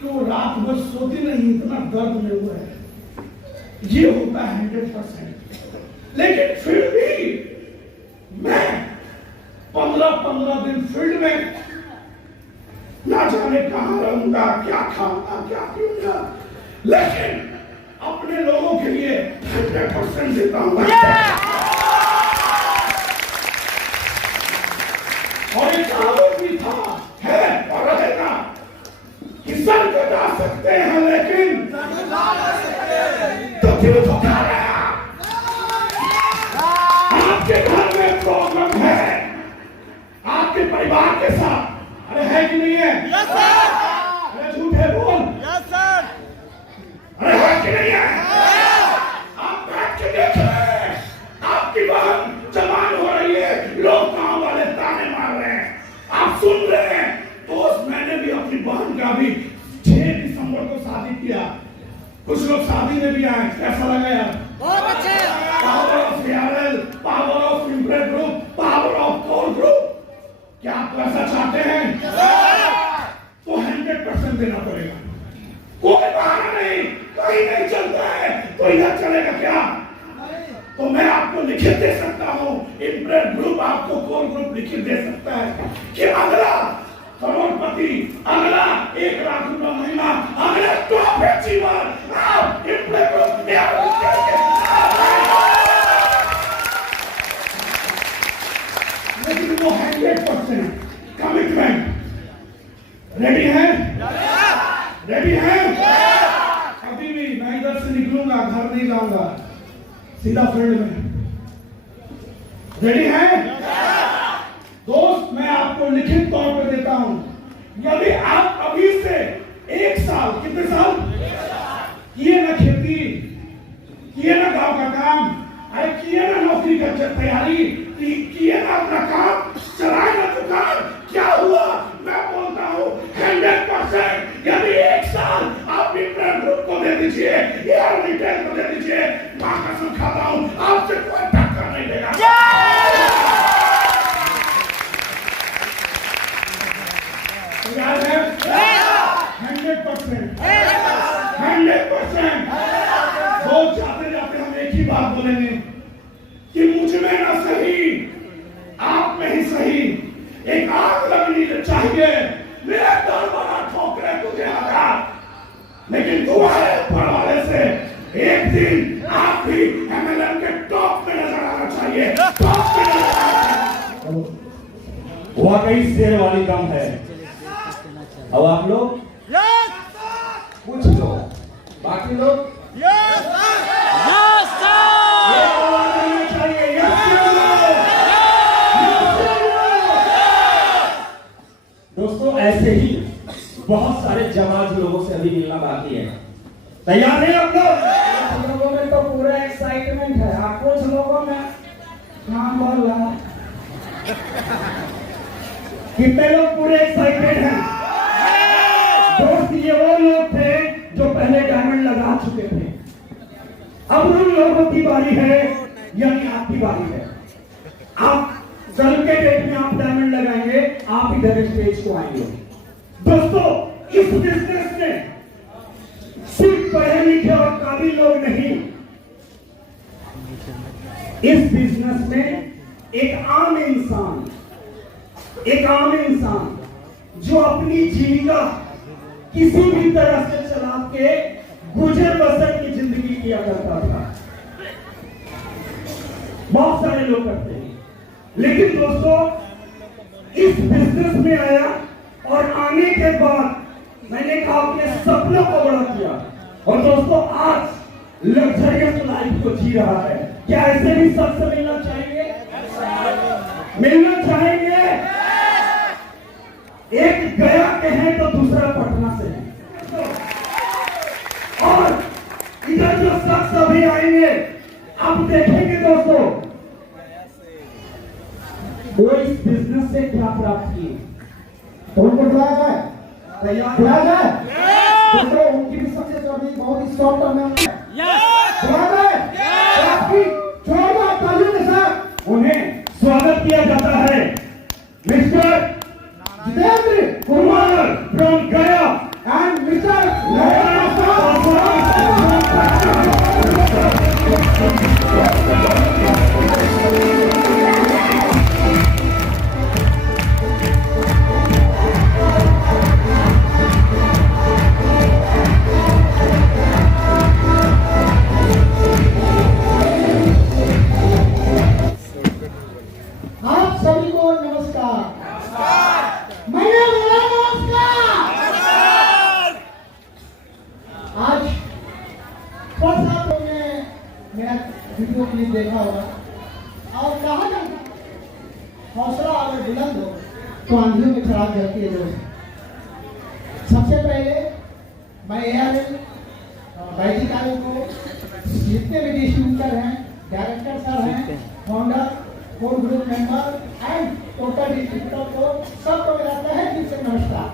कि वो रात भर सोती नहीं, इतना दर्द में वो है। ये होता है 100%। लेकिन फिर भी मैं 15-15 दिन फील्ड में ना जाने कहां रहूंगा, क्या खाऊंगा, क्या पीऊंगा, लेकिन अपने लोगों के लिए 100% देता हूं। और एक कहावत भी था, है और रहेगा कि सर कटा सकते हैं लेकिन तो क्यों धोखा रहा? आपके घर में प्रॉब्लम है, आपके परिवार के साथ, अरे है कि नहीं है? Yes sir. अरे झूठे बोल। Yes sir. अरे है कि नहीं है? आप बैठ के देख रहे हैं, आपकी बहन जवान हो रही है, लोग गांव वाले ताने मार रहे हैं, आप सुन रहे हैं। दोस्त, मैंने भी अपनी बहन का भी 6 दिसंबर को शादी किया, कुछ लोग शादी में भी आए, कैसा लगा यार? बहुत अच्छे। Power of ARL, power of interview group, power of core group. क्या आप पैसा चाहते हैं? तो 100% देना पड़ेगा, कोई बहाना नहीं, कहीं नहीं चलता है तो इधर चलेगा क्या? तो मैं आपको लिखित दे सकता हूं, इंटरव्यू ग्रुप आपको कोर ग्रुप लिखित दे सकता है कि अगला करोड़पति, अगला 1 लाख रुपया महीना, अगला टॉप अचीवर आप इंटरव्यू ग्रुप में लेकिन वो 100% कमिटमेंट। रेडी है? रेडी है? अभी भी मैं इधर से निकलूंगा, घर नहीं जाऊंगा, सीधा फील्ड में। रेडी है? दोस्त, आपको लिखित तौर पर देता हूं, यदि आप अभी से 1 साल, कितने साल किए ना खेती, किए ना गांव का काम, अरे किए ना नौकरी का तैयारी, किए ना अपना काम, चलाए ना दुकान, क्या हुआ? मैं बोलता हूं 100%। यदि 1 साल आप विपणन ग्रुप को दे दीजिए या रिटेल को दे दीजिए, मां कसम खाता हूं आपसे कोई टक्कर नहीं देगा। याद है 100%। बहुत जाते जाते हम एक ही बात बोलेंगे कि मुझ में ना सही, आप में ही सही एक आग लगनी चाहिए। मेरे दरबारा ठोकरे तुझे आगा, लेकिन तुम्हारे ऊपर वाले से एक दिन आप भी एमएलएम के टॉप में नजर आना चाहिए, टॉप में नजर आना चाहिए। वाकई शेर वाली दम है। अब आप लोग कुछ लोग, बाकी लोग दोस्तों, ऐसे ही बहुत सारे जवाब लोगों से अभी मिलना बाकी है। तैयार है आप लोग? आप लोगों में तो पूरा एक्साइटमेंट है, आप कुछ लोगों में नाम बोल रहा है। कितने लोग पूरे एक्साइटेड हैं? दोस्त, ये वो लोग थे जो पहले डायमंड लगा चुके थे। अब उन लोगों की बारी है, यानी आपकी बारी है। आप कल के डेट में आप डायमंड लगाएंगे, आप इधर स्टेज को आएंगे। दोस्तों, इस बिजनेस में सिर्फ पढ़े लिखे और काबिल लोग नहीं, इस बिजनेस में एक आम इंसान जो अपनी जीविका किसी भी तरह से चला के गुजर बसर की जिंदगी किया करता था। बहुत सारे लोग करते हैं, लेकिन दोस्तों इस बिजनेस में आया और आने के बाद मैंने कहा अपने सपनों को बड़ा किया, और दोस्तों आज लग्जरियस लाइफ को जी रहा है। क्या ऐसे भी सबसे मिलना चाहेंगे? मिलना चाहेंगे? एक गया के हैं तो दूसरा पटना से है, और इधर जो शख्स अभी आएंगे अब देखेंगे दोस्तों वो इस बिजनेस से क्या प्राप्त किए। तो उनको बुलाया जाए, तैयार बुलाया जाए। दोस्तों, उनकी भी सबसे जो अभी बहुत ही शॉर्ट टर्म में बुलाया जाए। तो आपकी जोरदार तालियों के साथ उन्हें स्वागत किया जाता है। मिस्टर जितेंद्र कुमार फ्रॉम गया एंड मिस्टर आप सभी को नमस्कार। मैंने बोला नमस्कार। आज थोड़ा सा तुमने मेरा वीडियो क्लिप देखा होगा, और कहा ना हौसला अगर बुलंद हो तो आंधियों में खराब करती है। दोस्त, सबसे पहले मैं एआरएल वैदिकारों को, जितने भी डिस्ट्रीब्यूटर हैं, डायरेक्टर सर हैं, founder, core group member and total distributor को सबको मेरा तहे दिल से नमस्कार।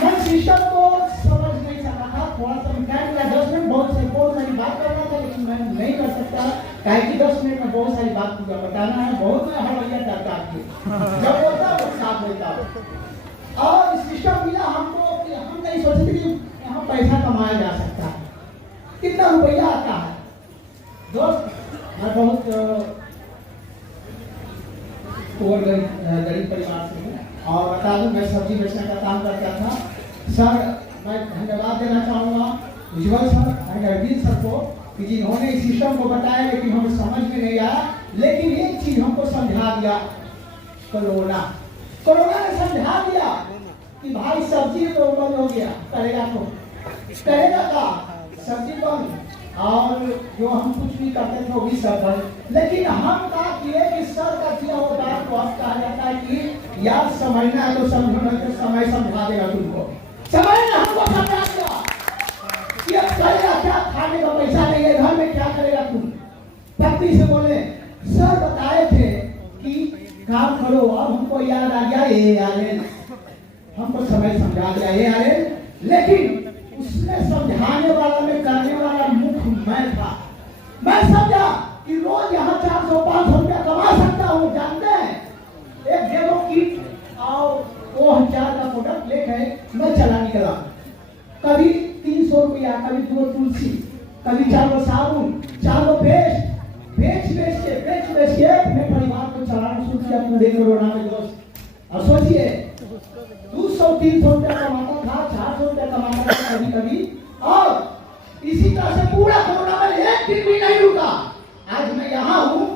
मैं सिस्टम को समझ नहीं सका था, थोड़ा सा मैकेनिकल एडजस्टमेंट, बहुत से बहुत सारी बात करना था, लेकिन मैं नहीं कर सकता। कि 10 मिनट में बहुत सारी बात मुझे बताना है। बहुत मैं हवैया करता थी, जब बोलता वो साथ देता। और सिस्टम मिला हमको कि हम नहीं सोचते कि यहाँ पैसा कमाया जा सकता है, कितना रुपया आता है। दोस्त, मैं बहुत गरीब परिवार से हूँ, और बता दूं मैं सब्जी बेचने का काम करता था। सर, मैं धन्यवाद देना चाहूँगा उज्जवल सर और नरवीर सर को कि जिन्होंने इस सिस्टम को बताया, लेकिन हमें समझ में नहीं आया। लेकिन एक चीज हमको समझा दिया, कोरोना ने समझा दिया कि भाई सब्जी तो बंद हो गया, करेगा तो करेगा का सब्जी बंद। और जो हम कुछ भी करते थे वो भी सब बंद, लेकिन हम कहा किए कि सर का किया वो बात को अब कहा जाता है कि यार समझना है तो समझो, नहीं तो समय समझा देगा तुमको। समय ने हमको समझा दिया कि अब करेगा क्या, खाने का पैसा नहीं है घर में, क्या करेगा तुम। पत्नी से बोले सर बताए थे कि काम करो, अब हमको याद आ गया ये यारे, हमको समय समझा दिया ये यारे, लेकिन उसने समझाने वाला में करने वाला मुख्य मैं था। मैं समझा कि रोज यहाँ 400-500 रुपया कमा सकता हूँ। जानते हैं एक डेमो किट और 2000 का प्रोडक्ट लेकर मैं चला निकला, कभी 300 रुपया, कभी 2 तुलसी, कभी 4 साबुन, 4 पेस्ट, बेच के अपने परिवार को चलाना शुरू किया पूरे कोरोना में दोस्त। और सोचिए 200-300 रुपया कमाता था, 400 रुपया कमाता था कभी, और इसी तरह से पूरा कोरोना में एक दिन भी नहीं रुका। आज मैं यहाँ हूँ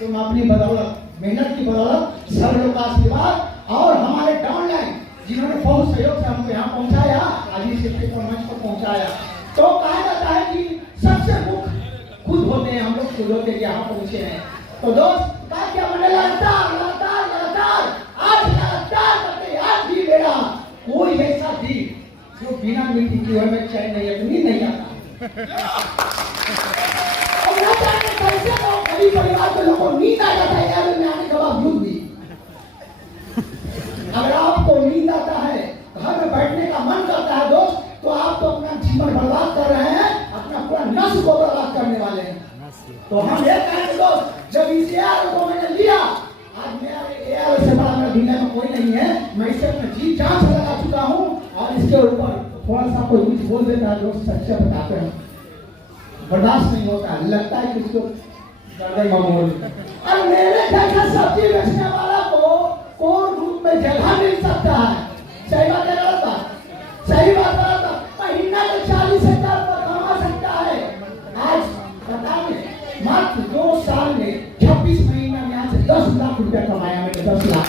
तो मैं अपनी बदौलत, मेहनत की बदौलत, सब लोग का आशीर्वाद और हमारे डाउनलाइन जिन्होंने बहुत सहयोग से हमको यहाँ पहुँचाया, आज इस मंच पर पहुँचाया। तो कहा जाता है कि सबसे मुख्य खुद होते हैं, हम लोग खुद होते हैं यहाँ पहुँचे हैं। तो दोस्त कहा क्या मैंने लगातार आज भी मेरा कोई ऐसा दिन जो बिना मिट्टी की में चैन नहीं है, नींद नहीं आता। और न जाने कैसे लोग गरीब परिवार के लोगों को नींद आ जाता है यार में आने के बावजूद भी। अगर आपको नींद आता है, घर में बैठने का मन करता है दोस्त, तो आप तो अपना जीवन बर्बाद कर रहे हैं, अपना पूरा नस्ल को बर्बाद करने वाले हैं। तो हम ये कहेंगे दोस्त, जब इस एआर को मैंने लिया, आज मेरा एआर से बड़ा मेरा दुनिया में कोई नहीं है, मैं इसे अपना जी जान से लगा चुका हूँ। और इसके ऊपर थोड़ा सा कोई कुछ बोल देता है, दोस्त सच्चे बताते हैं, बर्दाश्त नहीं होता है, लगता है कि इसको मामूल। और मेरे जैसा सब्जी बेचने वाला को कोर्ट रूप में जगह मिल सकता है। सही बात है, सही बात है। महीना में 40,000 कमा सकता है। आज बताइए मात्र 2 साल में 26 महीना में यहाँ से 10 लाख रुपया कमाया मैंने, 10 लाख।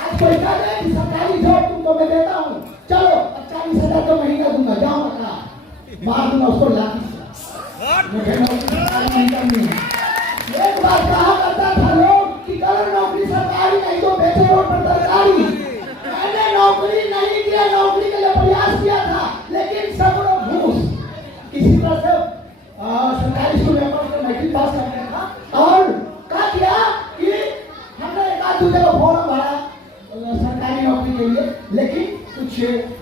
आज कोई कह रहे कि सरकारी जॉब तुमको मैं देता हूँ, चलो 40,000 तो महीना दूंगा, जाओ बता मार दूंगा उसको लाठी से। मुझे नौकरी करनी है। एक बार कहा करता था लोग कि करो नौकरी सरकारी नहीं तो बेचो रोड पर सरकारी। मैंने नौकरी नहीं किया, नौकरी के लिए प्रयास किया था, लेकिन सब लोग घूस। किसी तरह से सरकारी स्कूल में मैट्रिक पास कर गया था और क्या किया कि हमने एक आध दूसरे को फॉर्म भरा सरकारी नौकरी के लिए, लेकिन कुछ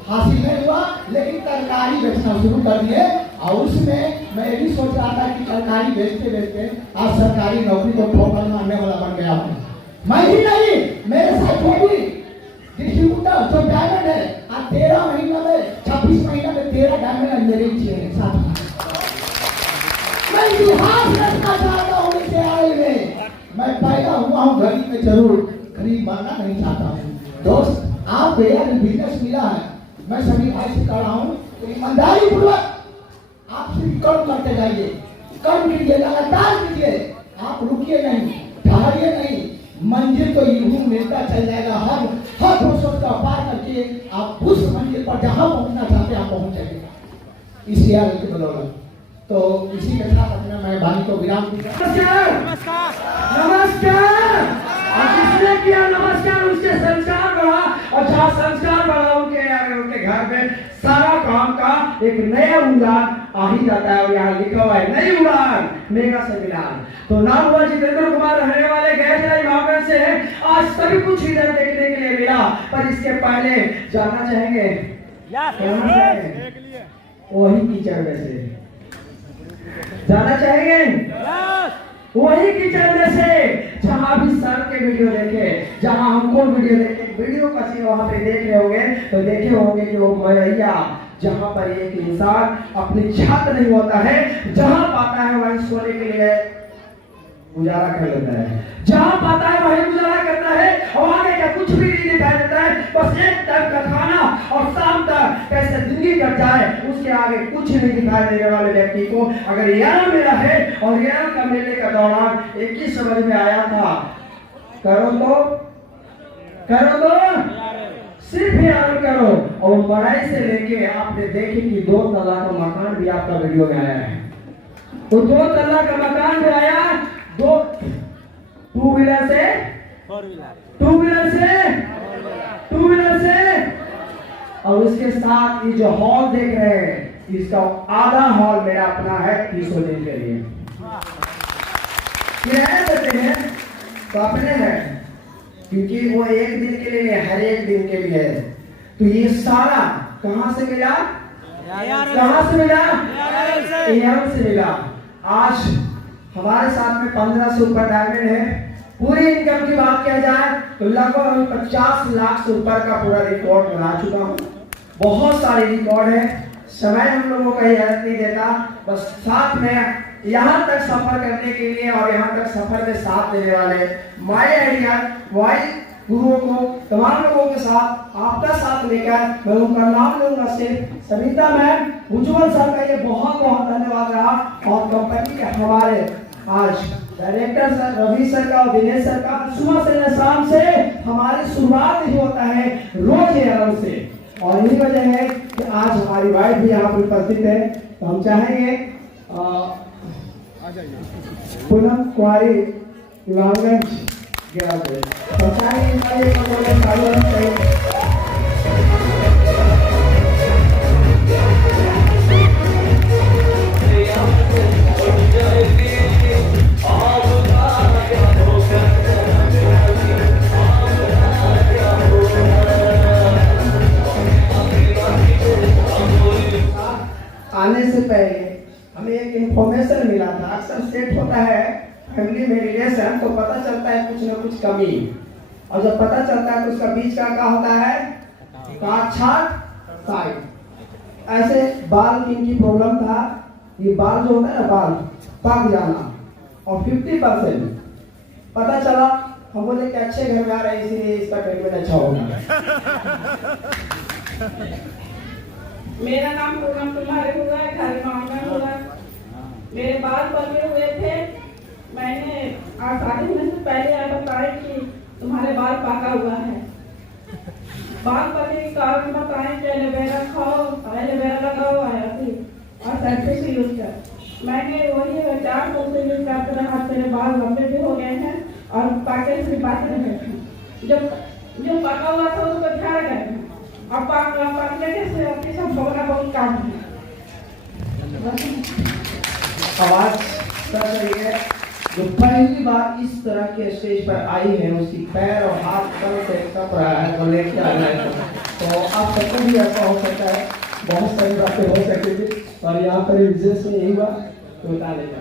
हासिल नहीं हुआ। लेकिन तरकारी बेचना शुरू कर दिए और उसमें मैं ये भी सोच रहा था कि तरकारी बेचते बेचते आज सरकारी नौकरी को ठोकर मारने वाला बन गया हूँ। मैं ही नहीं, मेरे साथ वो भी डिस्ट्रीब्यूटर जो डायमंड है, आज 13 महीना में 26 महीना में 13 डायमंड मेरे साथ। मैं इतिहास रचना चाहता हूँ इस आए में। मैं पैदा हुआ हूँ गरीब में, जरूर गरीब बनना नहीं चाहता हूँ। दोस्त आप बिजनेस मिला है, मैं सभी भाई से कह रहा हूँ तो ईमानदारी पूर्वक आप सिर्फ कर्म करते जाइए, कर्म कीजिए, लगातार कीजिए, आप रुकिए नहीं, ठहरिए नहीं। मंजिल तो यूं मिलता चल जाएगा। हर फुर्सत का पार करके आप उस मंजिल पर जहां पहुंचना चाहते हैं आप पहुंच जाइएगा, इसी आदत की बदौलत। तो इसी के साथ अपने मैं वाणी को विराम दूंगा। नमस्कार। जिसने किया नमस्कार उसके संस्कार बढ़ा, और जहाँ संस्कार बढ़ा उनके घर में सारा काम का एक नया उड़ान आ ही जाता है। और यहाँ लिखा हुआ है नई उड़ान मेगा से मिलान। तो नाम हुआ जितेंद्र कुमार, रहने वाले गैर मामले से आज सभी कुछ इधर देखने के लिए मिला। पर इसके पहले जाना चाहेंगे वही कीचड़ में से जाना चाहेंगे, वही किचन में से जहां भी सर के वीडियो देखे, जहां हमको वीडियो देखे, वीडियो का सीन वहां पे देख रहे होंगे तो देखे होंगे कि वो मैया जहां पर एक इंसान अपनी छत नहीं होता है, जहां पाता है वहीं सोने के लिए गुजारा कर लेता है, जहां पाता है वहीं गुजारा करता है। और आगे का कुछ भी नहीं दिखाई देता है, बस एक टाइम का खाना और शाम तक कैसे जिंदगी कट जाए उसके आगे कुछ नहीं दिखाई देने वाले व्यक्ति को अगर यार मेरा है और यार का मेले का दौरान एक ही समझ में आया था, करो तो सिर्फ यार करो और बढ़ाई से लेके आपने देखे कि 2 तल्ला का मकान भी आपका वीडियो में आया है। तो 2 तल्ला का मकान भी आया, 2 टू व्हीलर से 2 व्हीलर से और उसके साथ ये जो हॉल देख रहे हैं, इसका आधा हॉल मेरा अपना है 300 दिन के लिए। किराया देते हैं तो अपने हैं, क्योंकि वो एक दिन के लिए नहीं, हर एक दिन के लिए है। तो ये सारा कहां से मिला? कहां से मिला? ARL से मिला। आज हमारे साथ में 15 से ऊपर डायमंड है। पूरी इनकम की बात किया जाए तो लगभग 50 लाख से ऊपर का पूरा रिकॉर्ड बना चुका हूँ। बहुत सारे रिकॉर्ड है, समय हम लोगों का इजाजत नहीं देता। बस साथ में यहाँ तक सफर करने के लिए और यहाँ तक सफर में साथ देने वाले माय आइडिया वाई गुरुओं को, तमाम लोगों के साथ आपका साथ लेकर मैं उनका नाम लूंगा सिर्फ सविता मैम, उज्जवल सर का ये बहुत बहुत धन्यवाद रहा। और कंपनी के हमारे आज डायरेक्टर सर, रवि सर का और दिनेश सर का सुबह से शाम से हमारी शुरुआत ही होता है रोज ARL से। और यही वजह है कि आज हमारी वाइफ भी यहाँ पर उपस्थित है। तो हम चाहेंगे पूनम कुमारी इमामगंज तो चाहेंगे आने से पहले हमें एक इंफॉर्मेशन मिला था। अक्सर सेट होता है फैमिली में रिलेशन तो पता चलता है कुछ ना कुछ कमी, और जब पता चलता है तो उसका बीच का क्या होता है? काट साइड। ऐसे बाल की इनकी प्रॉब्लम था, ये बाल जो होता है ना, बाल पक जाना, और 50% पता चला। हम बोले कि अच्छे घर में आ रहे हैं इसीलिए इसका ट्रीटमेंट अच्छा होगा। मेरा नाम पूनम कुमारी हुआ है, घर मामला हुआ। मेरे बाल पके हुए थे। मैंने आज शादी होने से पहले आप बताए कि तुम्हारे बाल पका हुआ है। बाल पके के कारण बताएं कि एलोवेरा खाओ, एलोवेरा लगाओ और सरफेस यूज कर। मैंने वही 4 से यूज करते रहा। मेरे बाल लंबे भी हो गए हैं और पाके से बातें रहे हैं। जब जो पका हुआ था उसको ध्यान रखें। अब पकने से अपनी संभावना बहुत कम है। आवाज कर रही है। जो पहली बार इस तरह के स्टेज पर आई है उसकी पैर और हाथ पर से कप रहा है तो लेके आ रहा है। तो आप सबको भी ऐसा हो सकता है, बहुत सारी बातें हो सकती थी और यहाँ पर विशेष में यही हुआ तो बता देगा।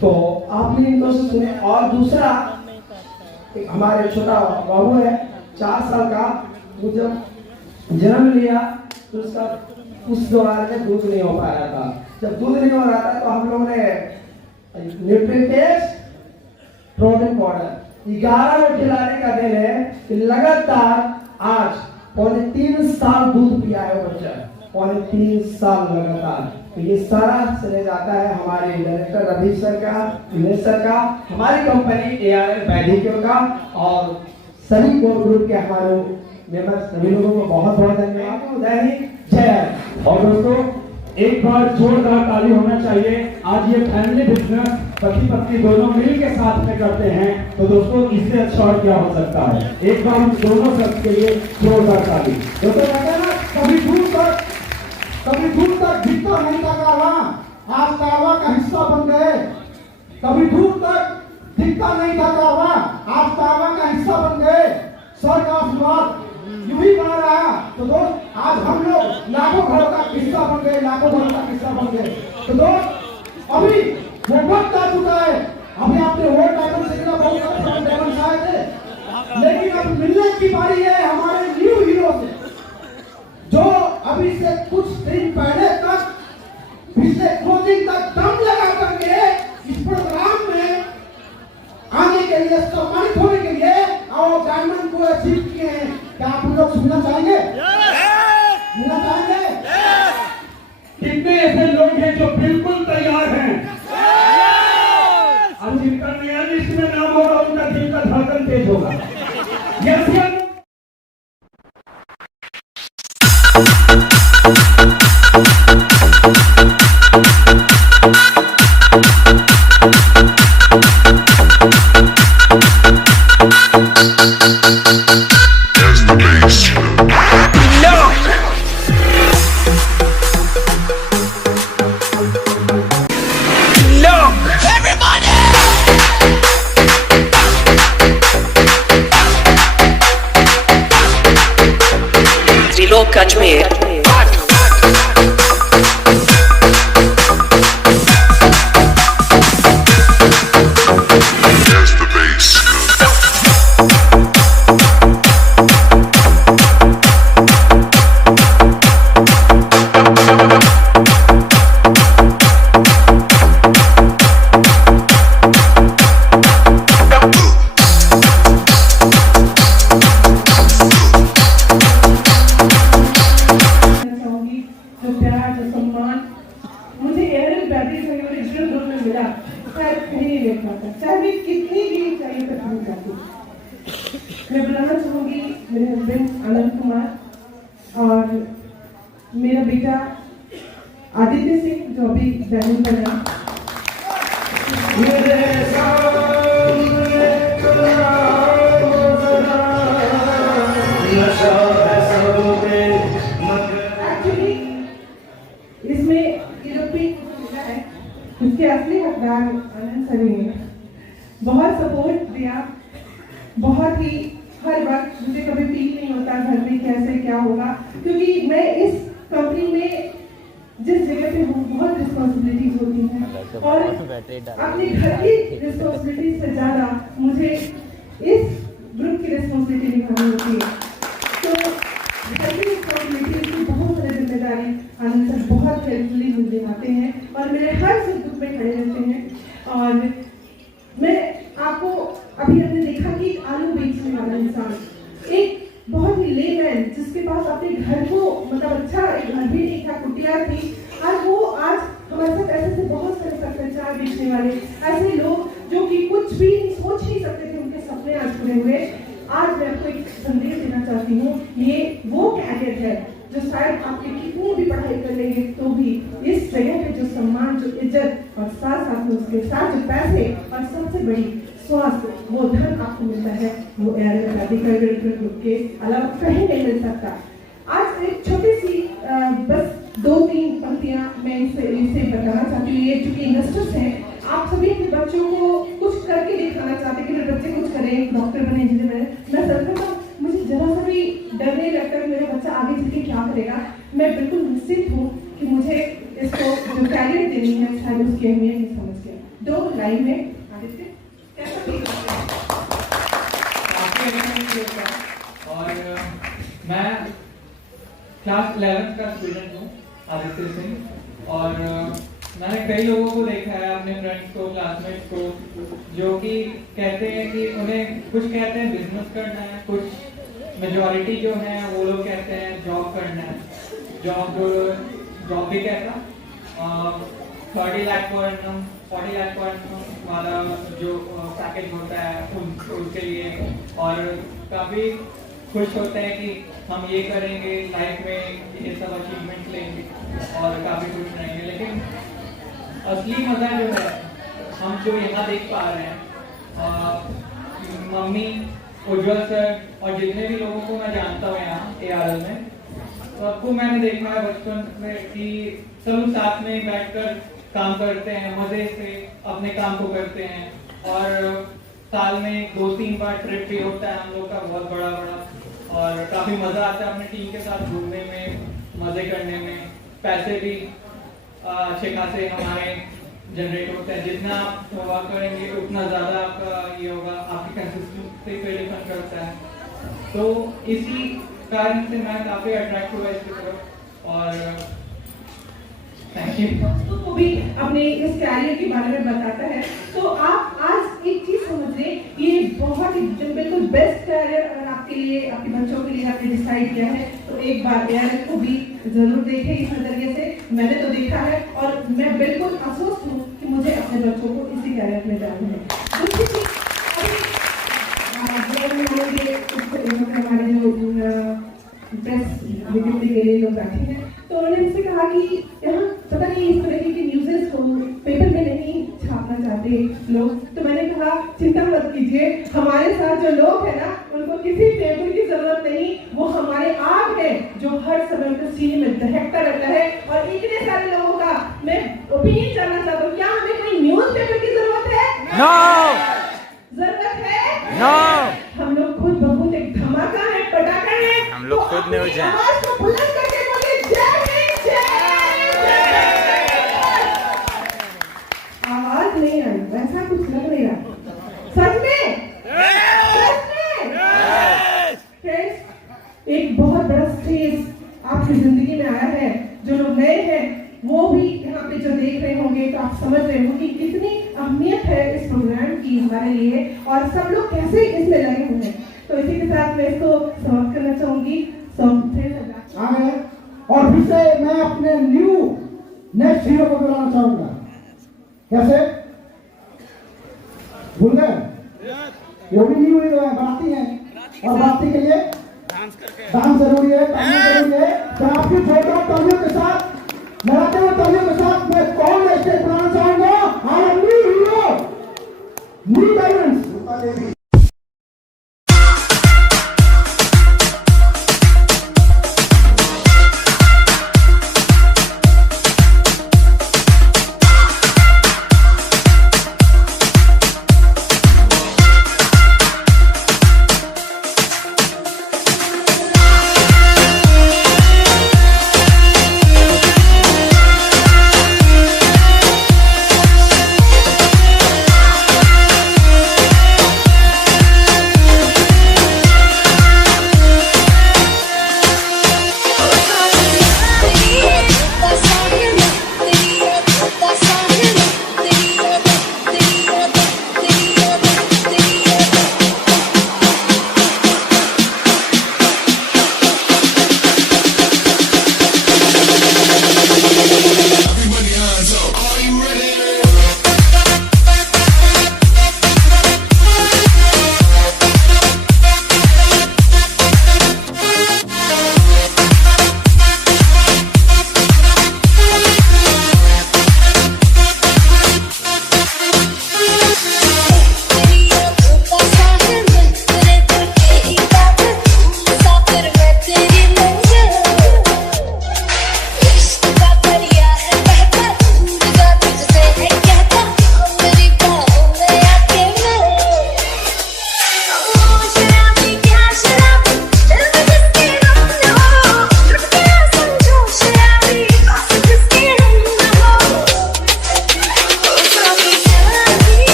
तो आप भी इनको सुने। और दूसरा एक हमारे छोटा बाबू है 4 साल का, वो जब जन्म लिया तो उसका उस दौरान में दूध नहीं हो पा रहा था। जब दूध नहीं हो रहा था तो हम लोगों ने न्यूट्रीटेक्स प्रोटीन पाउडर 11 में खिलाने का दिन है कि लगातार आज 3.5 साल दूध पिया है बच्चा, 3.5 साल लगातार। तो ये सारा चले जाता है हमारे डायरेक्टर रवि सर का, दिनेश सर का, हमारी कंपनी ARL वैदिक का और सभी कोर ग्रुप के हमारे मेंबर्स सभी लोगों को बहुत बहुत धन्यवाद। जय। और दोस्तों एक बार जोरदार ताली होना चाहिए। आज ये फैमिली बिजनेस पति पत्नी दोनों मिल के साथ में करते हैं, तो दोस्तों इससे अच्छा और क्या हो सकता है। एक बार उन दोनों शख्स के लिए जोरदार ताली। दोस्तों कहते हैं ना, कभी दूर तक दिखता नहीं था कारवां, आज कारवां का हिस्सा बन गए। कभी दूर तक दिखता नहीं था कारवां, आज कारवां का हिस्सा बन गए। सर का आशीर्वाद यूं ही बना रहा। तो दोस्त आज हम लोग लाखों घरों का हिस्सा बन गए, लाखों घरों का हिस्सा बन गए। तो दोस्त अभी वो वक्त आ चुका है। अभी आपने वोट डायमंड से मिला, बहुत सारे डायमंड आए थे, लेकिन अब मिलने की बारी है हमारे न्यू हीरो से, जो अभी से कुछ दिन पहले तक पिछले 2 दिन तक दम लगा करके इस प्रोग्राम में आने के लिए, सम्मानित होने के लिए और डायमंड को अचीव किए हैं। क्या आप लोग सुनना चाहेंगे? सुनना चाहेंगे? कितने ऐसे लोग हैं जो बिल्कुल तैयार हैं? और जिनका नया लिस्ट में नाम होगा उनका दिल का धड़कन तेज होगा। Yes Look Kashmir. मैं बुलाना चाहूंगी मेरे हस्बैंड आनंद कुमार और मेरा बेटा आदित्य सिंह जो अभी बैनर बना। एक्चुअली इसमें है उसके असली हकदार आनंद सर ने बहुत सपोर्ट दिया, बहुत ही हर वक्त मुझे कभी फील नहीं होता घर में कैसे क्या होगा, क्योंकि मैं इस कंपनी में जिस जगह पे हूँ बहुत रिस्पॉन्सिबिलिटीज होती हैं और अपने घर की रिस्पॉन्सिबिलिटीज से ज़्यादा मुझे इस ग्रुप की रिस्पॉन्सिबिलिटी निभानी होती है। तो घर की रिस्पॉन्सिबिलिटीज की बहुत सारी जिम्मेदारी आनंद सर बहुत हेल्पफुली मुझे निभाते हैं और मेरे हर सुख दुख में खड़े रहते हैं। और मैं आपको अभी हमने देखा कि एक आलू बेचने वाला इंसान, एक बहुत ही लेमैन जिसके पास अपने घर को मतलब अच्छा एक घर भी नहीं था, कुटिया थी, आज वो आज हमारे साथ ऐसे बहुत सारे सब्जियां बेचने वाले ऐसे लोग जो कि कुछ भी सोच नहीं सकते थे, उनके सपने आज पूरे हुए। आज मैं आपको एक संदेश देना चाहती हूँ, ये वो कैडेट है जो शायद आपके कितनी भी पढ़ाई कर लेंगे तो भी इस जगह पे जो सम्मान, जो इज्जत और साथ साथ में उसके साथ जो पैसे और सबसे बड़ी स्वास्थ्य वो धन आपको मिलता है, वो ग्रुप के अलावा कहीं नहीं मिल सकता। आज एक छोटी सी बस 2-3 पंक्तियां मैं इसे बताना चाहती हूँ। ये चूंकि इन्वेस्टर्स हैं, आप सभी अपने बच्चों को कुछ करके दिखाना चाहते हैं कि मेरे बच्चे कुछ करें, डॉक्टर बने, इंजीनियर बने। मैं सच में मुझे जरा सा भी डर नहीं लगता कि मेरा बच्चा आगे चल के क्या करेगा। मैं बिल्कुल निश्चित हूँ कि मुझे इसको जो कैरियर देनी है शायद उसकी अहमियत नहीं समझ गया। 2 लाइन में आदित्य कैसा फील करता है? और मैं क्लास 11 का स्टूडेंट हूँ, आदित्य सिंह, और मैंने कई लोगों को देखा है, अपने फ्रेंड्स को, क्लासमेट्स को, जो कि कहते हैं कि उन्हें कुछ कहते हैं बिजनेस करना है, कुछ मेजॉरिटी जो है वो लोग कहते हैं जॉब करना है। जॉब भी कहता 30 लाख पर annum, 40 लाख पर annum वाला जो पैकेज होता है उसके लिए, और काफ़ी खुश होते हैं कि हम ये करेंगे लाइफ में, ये सब अचीवमेंट लेंगे और काफ़ी खुश रहेंगे। लेकिन असली मज़ा जो है हम जो यहाँ देख पा रहे हैं, मम्मी, उज्जवल सर और जितने भी लोगों को मैं जानता हूँ यहाँ ARL में, सबको मैंने देखा है बचपन में कि सब साथ में बैठकर काम करते हैं, मज़े से अपने काम को करते हैं, और साल में 2-3 बार ट्रिप भी होता है हम लोग का बहुत बड़ा, और काफ़ी मज़ा आता है अपने टीम के साथ घूमने में, मज़े करने में। पैसे भी अच्छे खासे हमारे जनरेट होते हैं, जितना आप वर्क करेंगे उतना ज़्यादा आपका ये होगा, आपकी कंसिस्टेंसी पे डिपेंड करता है। तो इसी कारण से मैं काफ़ी अट्रैक्ट हुआ इसकी तरफ, और थैंक यू। दोस्तों को भी अपने इस कैरियर के बारे में बताता है। तो आप आज एक चीज समझ लें, ये बहुत ही बिल्कुल बेस्ट कैरियर अगर आपके लिए, आपके बच्चों के लिए आपने डिसाइड किया है, तो एक बार ARL को भी जरूर देखें इस नजरिए से। मैंने तो देखा है और मैं बिल्कुल अफसोस हूँ कि मुझे अपने बच्चों को इसी कैरियर में जाना है। दूसरी चीज, हमारे जो प्रेस निकलने के लिए लोग बैठे हैं। तो उन्होंने मुझसे कहा कि यहाँ पता नहीं इस तरह की न्यूज़ेस को पेपर में नहीं छापना चाहते लोग। तो मैंने कहा चिंता मत कीजिए, हमारे साथ जो लोग हैं ना उनको किसी पेपर की जरूरत नहीं, वो हमारे आग है जो हर समय उनके सीने में दहकता रहता है। और इतने सारे लोगों का मैं ओपिनियन जानना चाहता हूँ, क्या हमें कोई न्यूज़ पेपर की जरूरत है? नो जरूरत है? नो हम लोग खुद बहुत एक धमाका है, पटाखा है। हम लोग खुद न्यूज़ हैं। आवाज को बुलंद करके बोलिए जय हिंद, जय हिंद। आवाज नहीं आई, वैसा कुछ लग नहीं रहा। सच में? सच में? फ्रेंड्स, एक बहुत बड़ा स्टेज आपकी जिंदगी में आया है। जो लोग नए हैं वो भी यहाँ पे जो देख रहे होंगे तो आप समझ रहे होंगे कि कितनी अहमियत है इस प्रोग्राम की हमारे लिए और सब लोग कैसे इसमें लगे हुए हैं। तो इसी के साथ मैं इसको समाप्त करना चाहूंगी। और फिर से मैं अपने नेक्स्ट हीरो को बुलाना चाहूंगा। कैसे भूल गए? ये भी न्यू हीरो है, बाराती है और बाराती के लिए डांस जरूरी है, तालियां जरूरी है। तो आपकी जोरदार तालियों के साथ, लड़ाते हुए तालियों के साथ मैं कौन स्टेज बुलाना चाहूंगा? हमारा न्यू हीरो, न्यू डायमंड्स।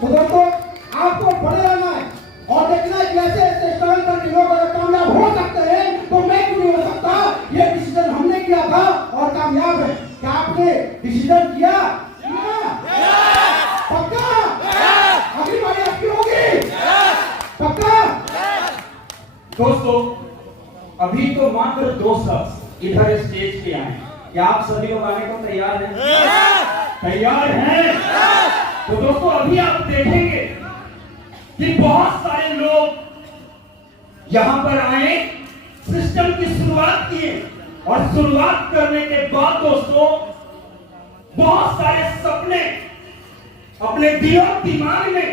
तो दोस्तों आपको बड़े रहना है और देखना है कैसे ऐसे स्ट्रगल करके लोग अगर कामयाब हो सकते हैं तो मैं क्यों नहीं हो सकता। ये डिसीजन हमने किया था और कामयाब है। क्या आपने डिसीजन किया? पक्का? अगली बारी आपकी होगी पक्का? दोस्तों अभी तो मात्र 2 शख्स इधर स्टेज पे आए। क्या आप सभी लोग आने को तैयार हैं? तैयार हैं? तो दोस्तों अभी आप देखेंगे कि बहुत सारे लोग यहां पर आए, सिस्टम की शुरुआत किए और शुरुआत करने के बाद दोस्तों बहुत सारे सपने अपने दिलो दिमाग में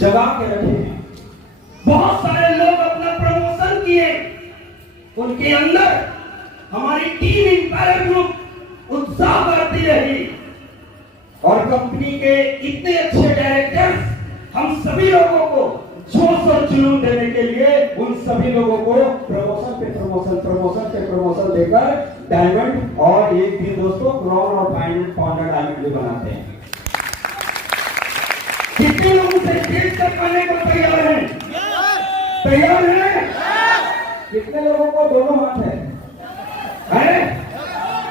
जगा के रखे हैं। बहुत सारे लोग अपना प्रमोशन किए, उनके अंदर हमारी टीम इंपायर ग्रुप उत्साह बढ़ती रही और कंपनी के इतने अच्छे डायरेक्टर्स हम सभी लोगों को जोश और जुनून देने के लिए उन सभी लोगों को प्रमोशन पे प्रमोशन देकर डायमंड और एक दिन दोस्तों क्राउन और पाउंडर डायमंड भी बनाते हैं। कितने लोग उसे स्टेज तक आने को तैयार हैं? तैयार है? कितने लोगों को दोनों हाथ है?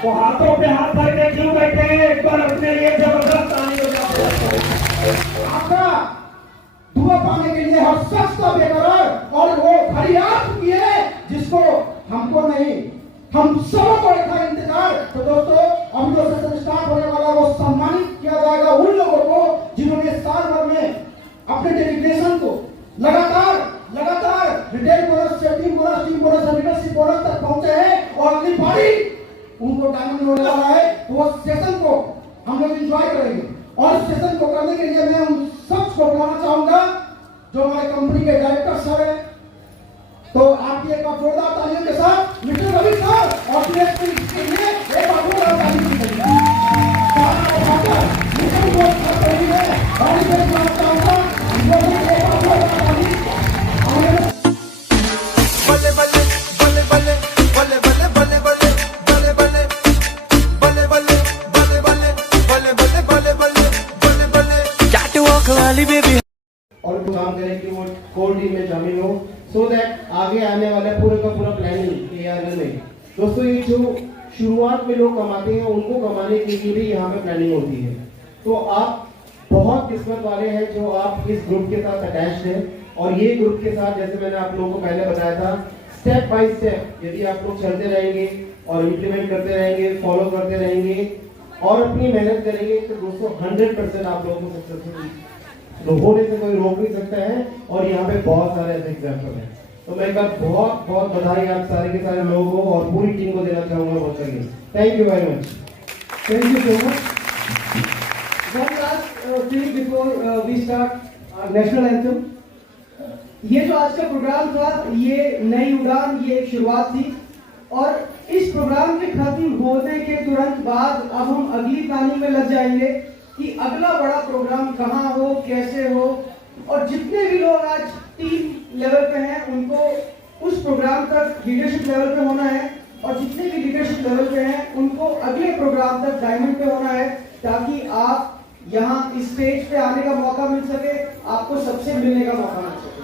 तो हाथों पे हाथ करके क्यों बैठे हैं? एक बार अपने लिए जबरदस्त ताली बजाओ। आपका दुआ पाने के लिए हर शख्स का बेकरार और वो खड़ी आप की है जिसको हमको नहीं हम सबों को रखा इंतजार। तो दोस्तों अभी जो सेशन स्टार्ट होने वाला है वो सम्मानित किया जाएगा उन लोगों को जिन्होंने साल भर में अपने डेडिकेशन को लगातार रिटेल बोनस से टीम बोनस और लीडरशिप बोनस तक पहुंचे हैं और अगली बारी उनको डायमंड होने वाला है। तो वो सेशन को हम लोग एंजॉय करेंगे और इस सेशन को करने के लिए मैं उन सबको बुलाना चाहूंगा जो हमारे कंपनी के डायरेक्टर सर हैं। तो आपकी एक बार जोरदार तालियों के साथ मिस्टर रवि सर और डीएसपी के लिए एक बार जोरदार ताली दीजिए। और काम करें कि वो कोर टीम में शामिल हो सो दैट आगे आने वाले पूरे का पूरा प्लानिंग ARL में। दोस्तों ये जो शुरुआत में लोग कमाते हैं उनको कमाने के लिए भी यहाँ पे प्लानिंग होती है। तो आप बहुत किस्मत वाले हैं जो आप इस ग्रुप के साथ अटैच्ड हैं और ये ग्रुप के साथ जैसे मैंने आप लोगों को पहले बताया था स्टेप बाय स्टेप यदि आप लोग चलते रहेंगे और इम्प्लीमेंट करते रहेंगे फॉलो करते रहेंगे और अपनी मेहनत करेंगे तो दोस्तों 100% आप लोगों को सक्सेसफुल होने से कोई रोक नहीं सकता है। और यहाँ पे बहुत सारे ऐसे एग्जाम्पल हैं। तो मैं एक बार बहुत बहुत बधाई आप सारे के सारे लोगों को और पूरी टीम को देना चाहूंगा बहुत सारी। Thank you very much. Thank you so much. One last thing before we start our national anthem. ये जो आज का प्रोग्राम था ये नई उड़ान ये एक शुरुआत थी और इस प्रोग्राम के खत्म होने के तुरंत बाद अब हम अगली प्लानिंग में लग जाएंगे कि अगला बड़ा प्रोग्राम कहाँ हो कैसे हो और जितने भी लोग आज टीम लेवल पे हैं उनको उस प्रोग्राम तक लीडरशिप लेवल पे होना है और जितने भी लीडरशिप लेवल पे हैं उनको अगले प्रोग्राम तक डायमंड पे होना है ताकि आप यहाँ इस स्टेज पे आने का मौका मिल सके आपको सबसे मिलने का मौका मिल सके।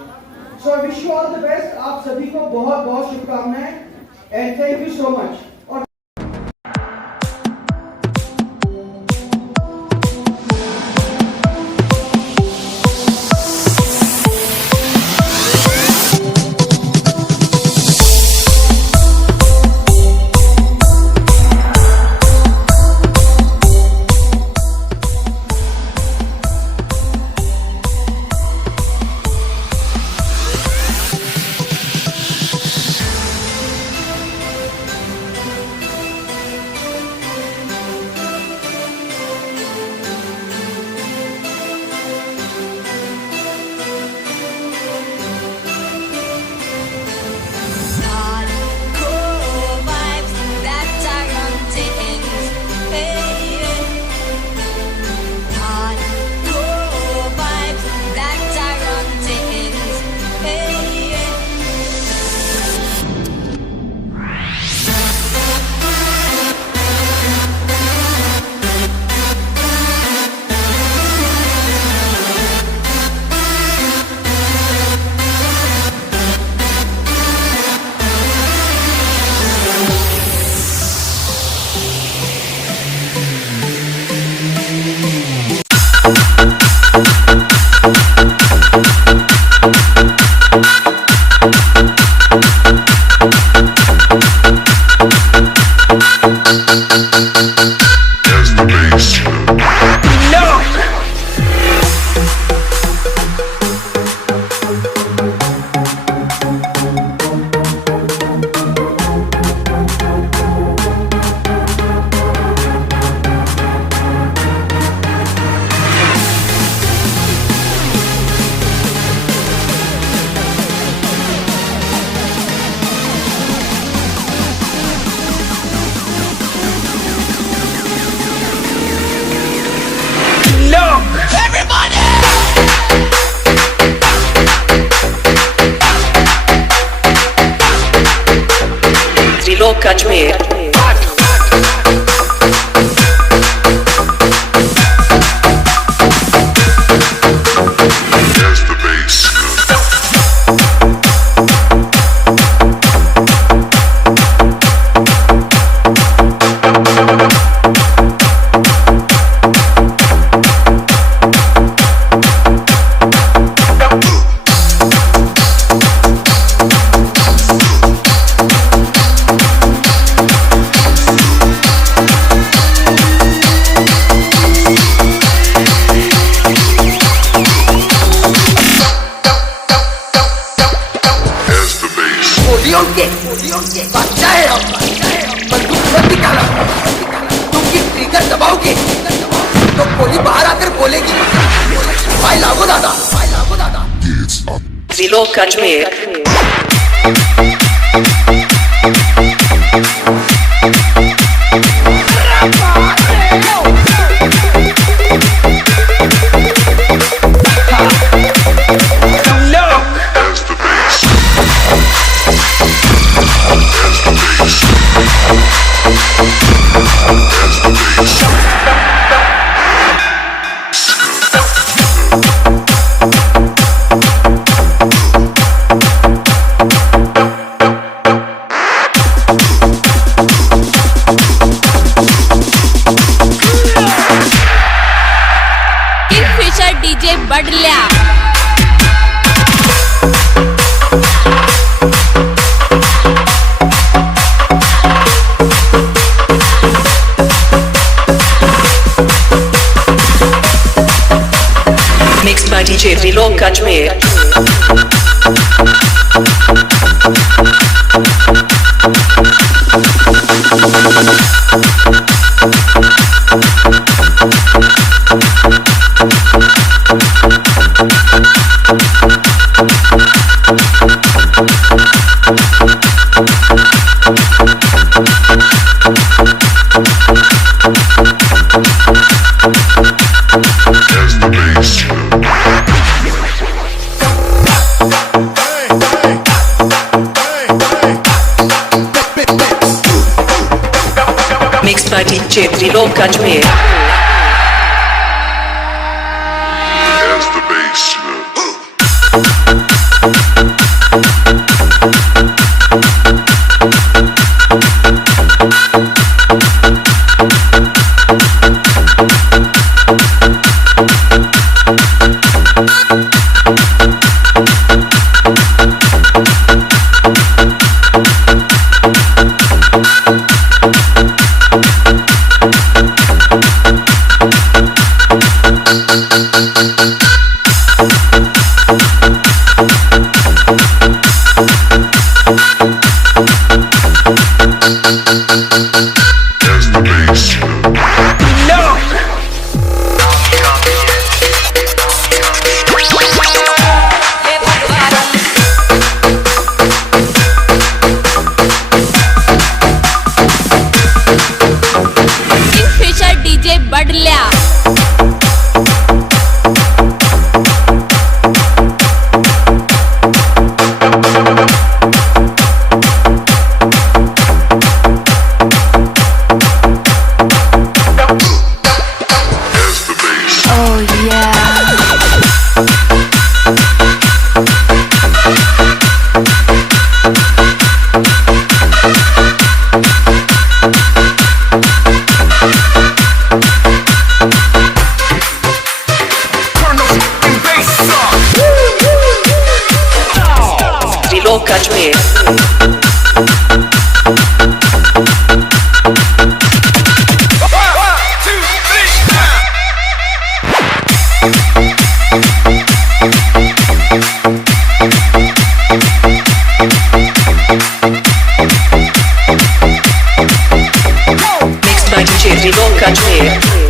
So I wish you all the best. आप सभी को बहुत बहुत शुभकामनाएं and thank you so much. Kashmir. As the bass. पोलियोंके बादशाह है हम, बंदूक मत निकाला, तुम की ट्रिगर दबाओगे तो गोली बाहर आकर बोलेगी, भाई लागो दादा, भाई लागो दादा। Zilo Kashmir. किंगफिशर डीजे बडल्या। Mixed by DJ Zilo Kashmir. Mixed by DJ Zilo Kashmir. As the bass. Kingfisher DJ बडल्या। Zilo Kashmir. Mixed by DJ Zilo Kashmir.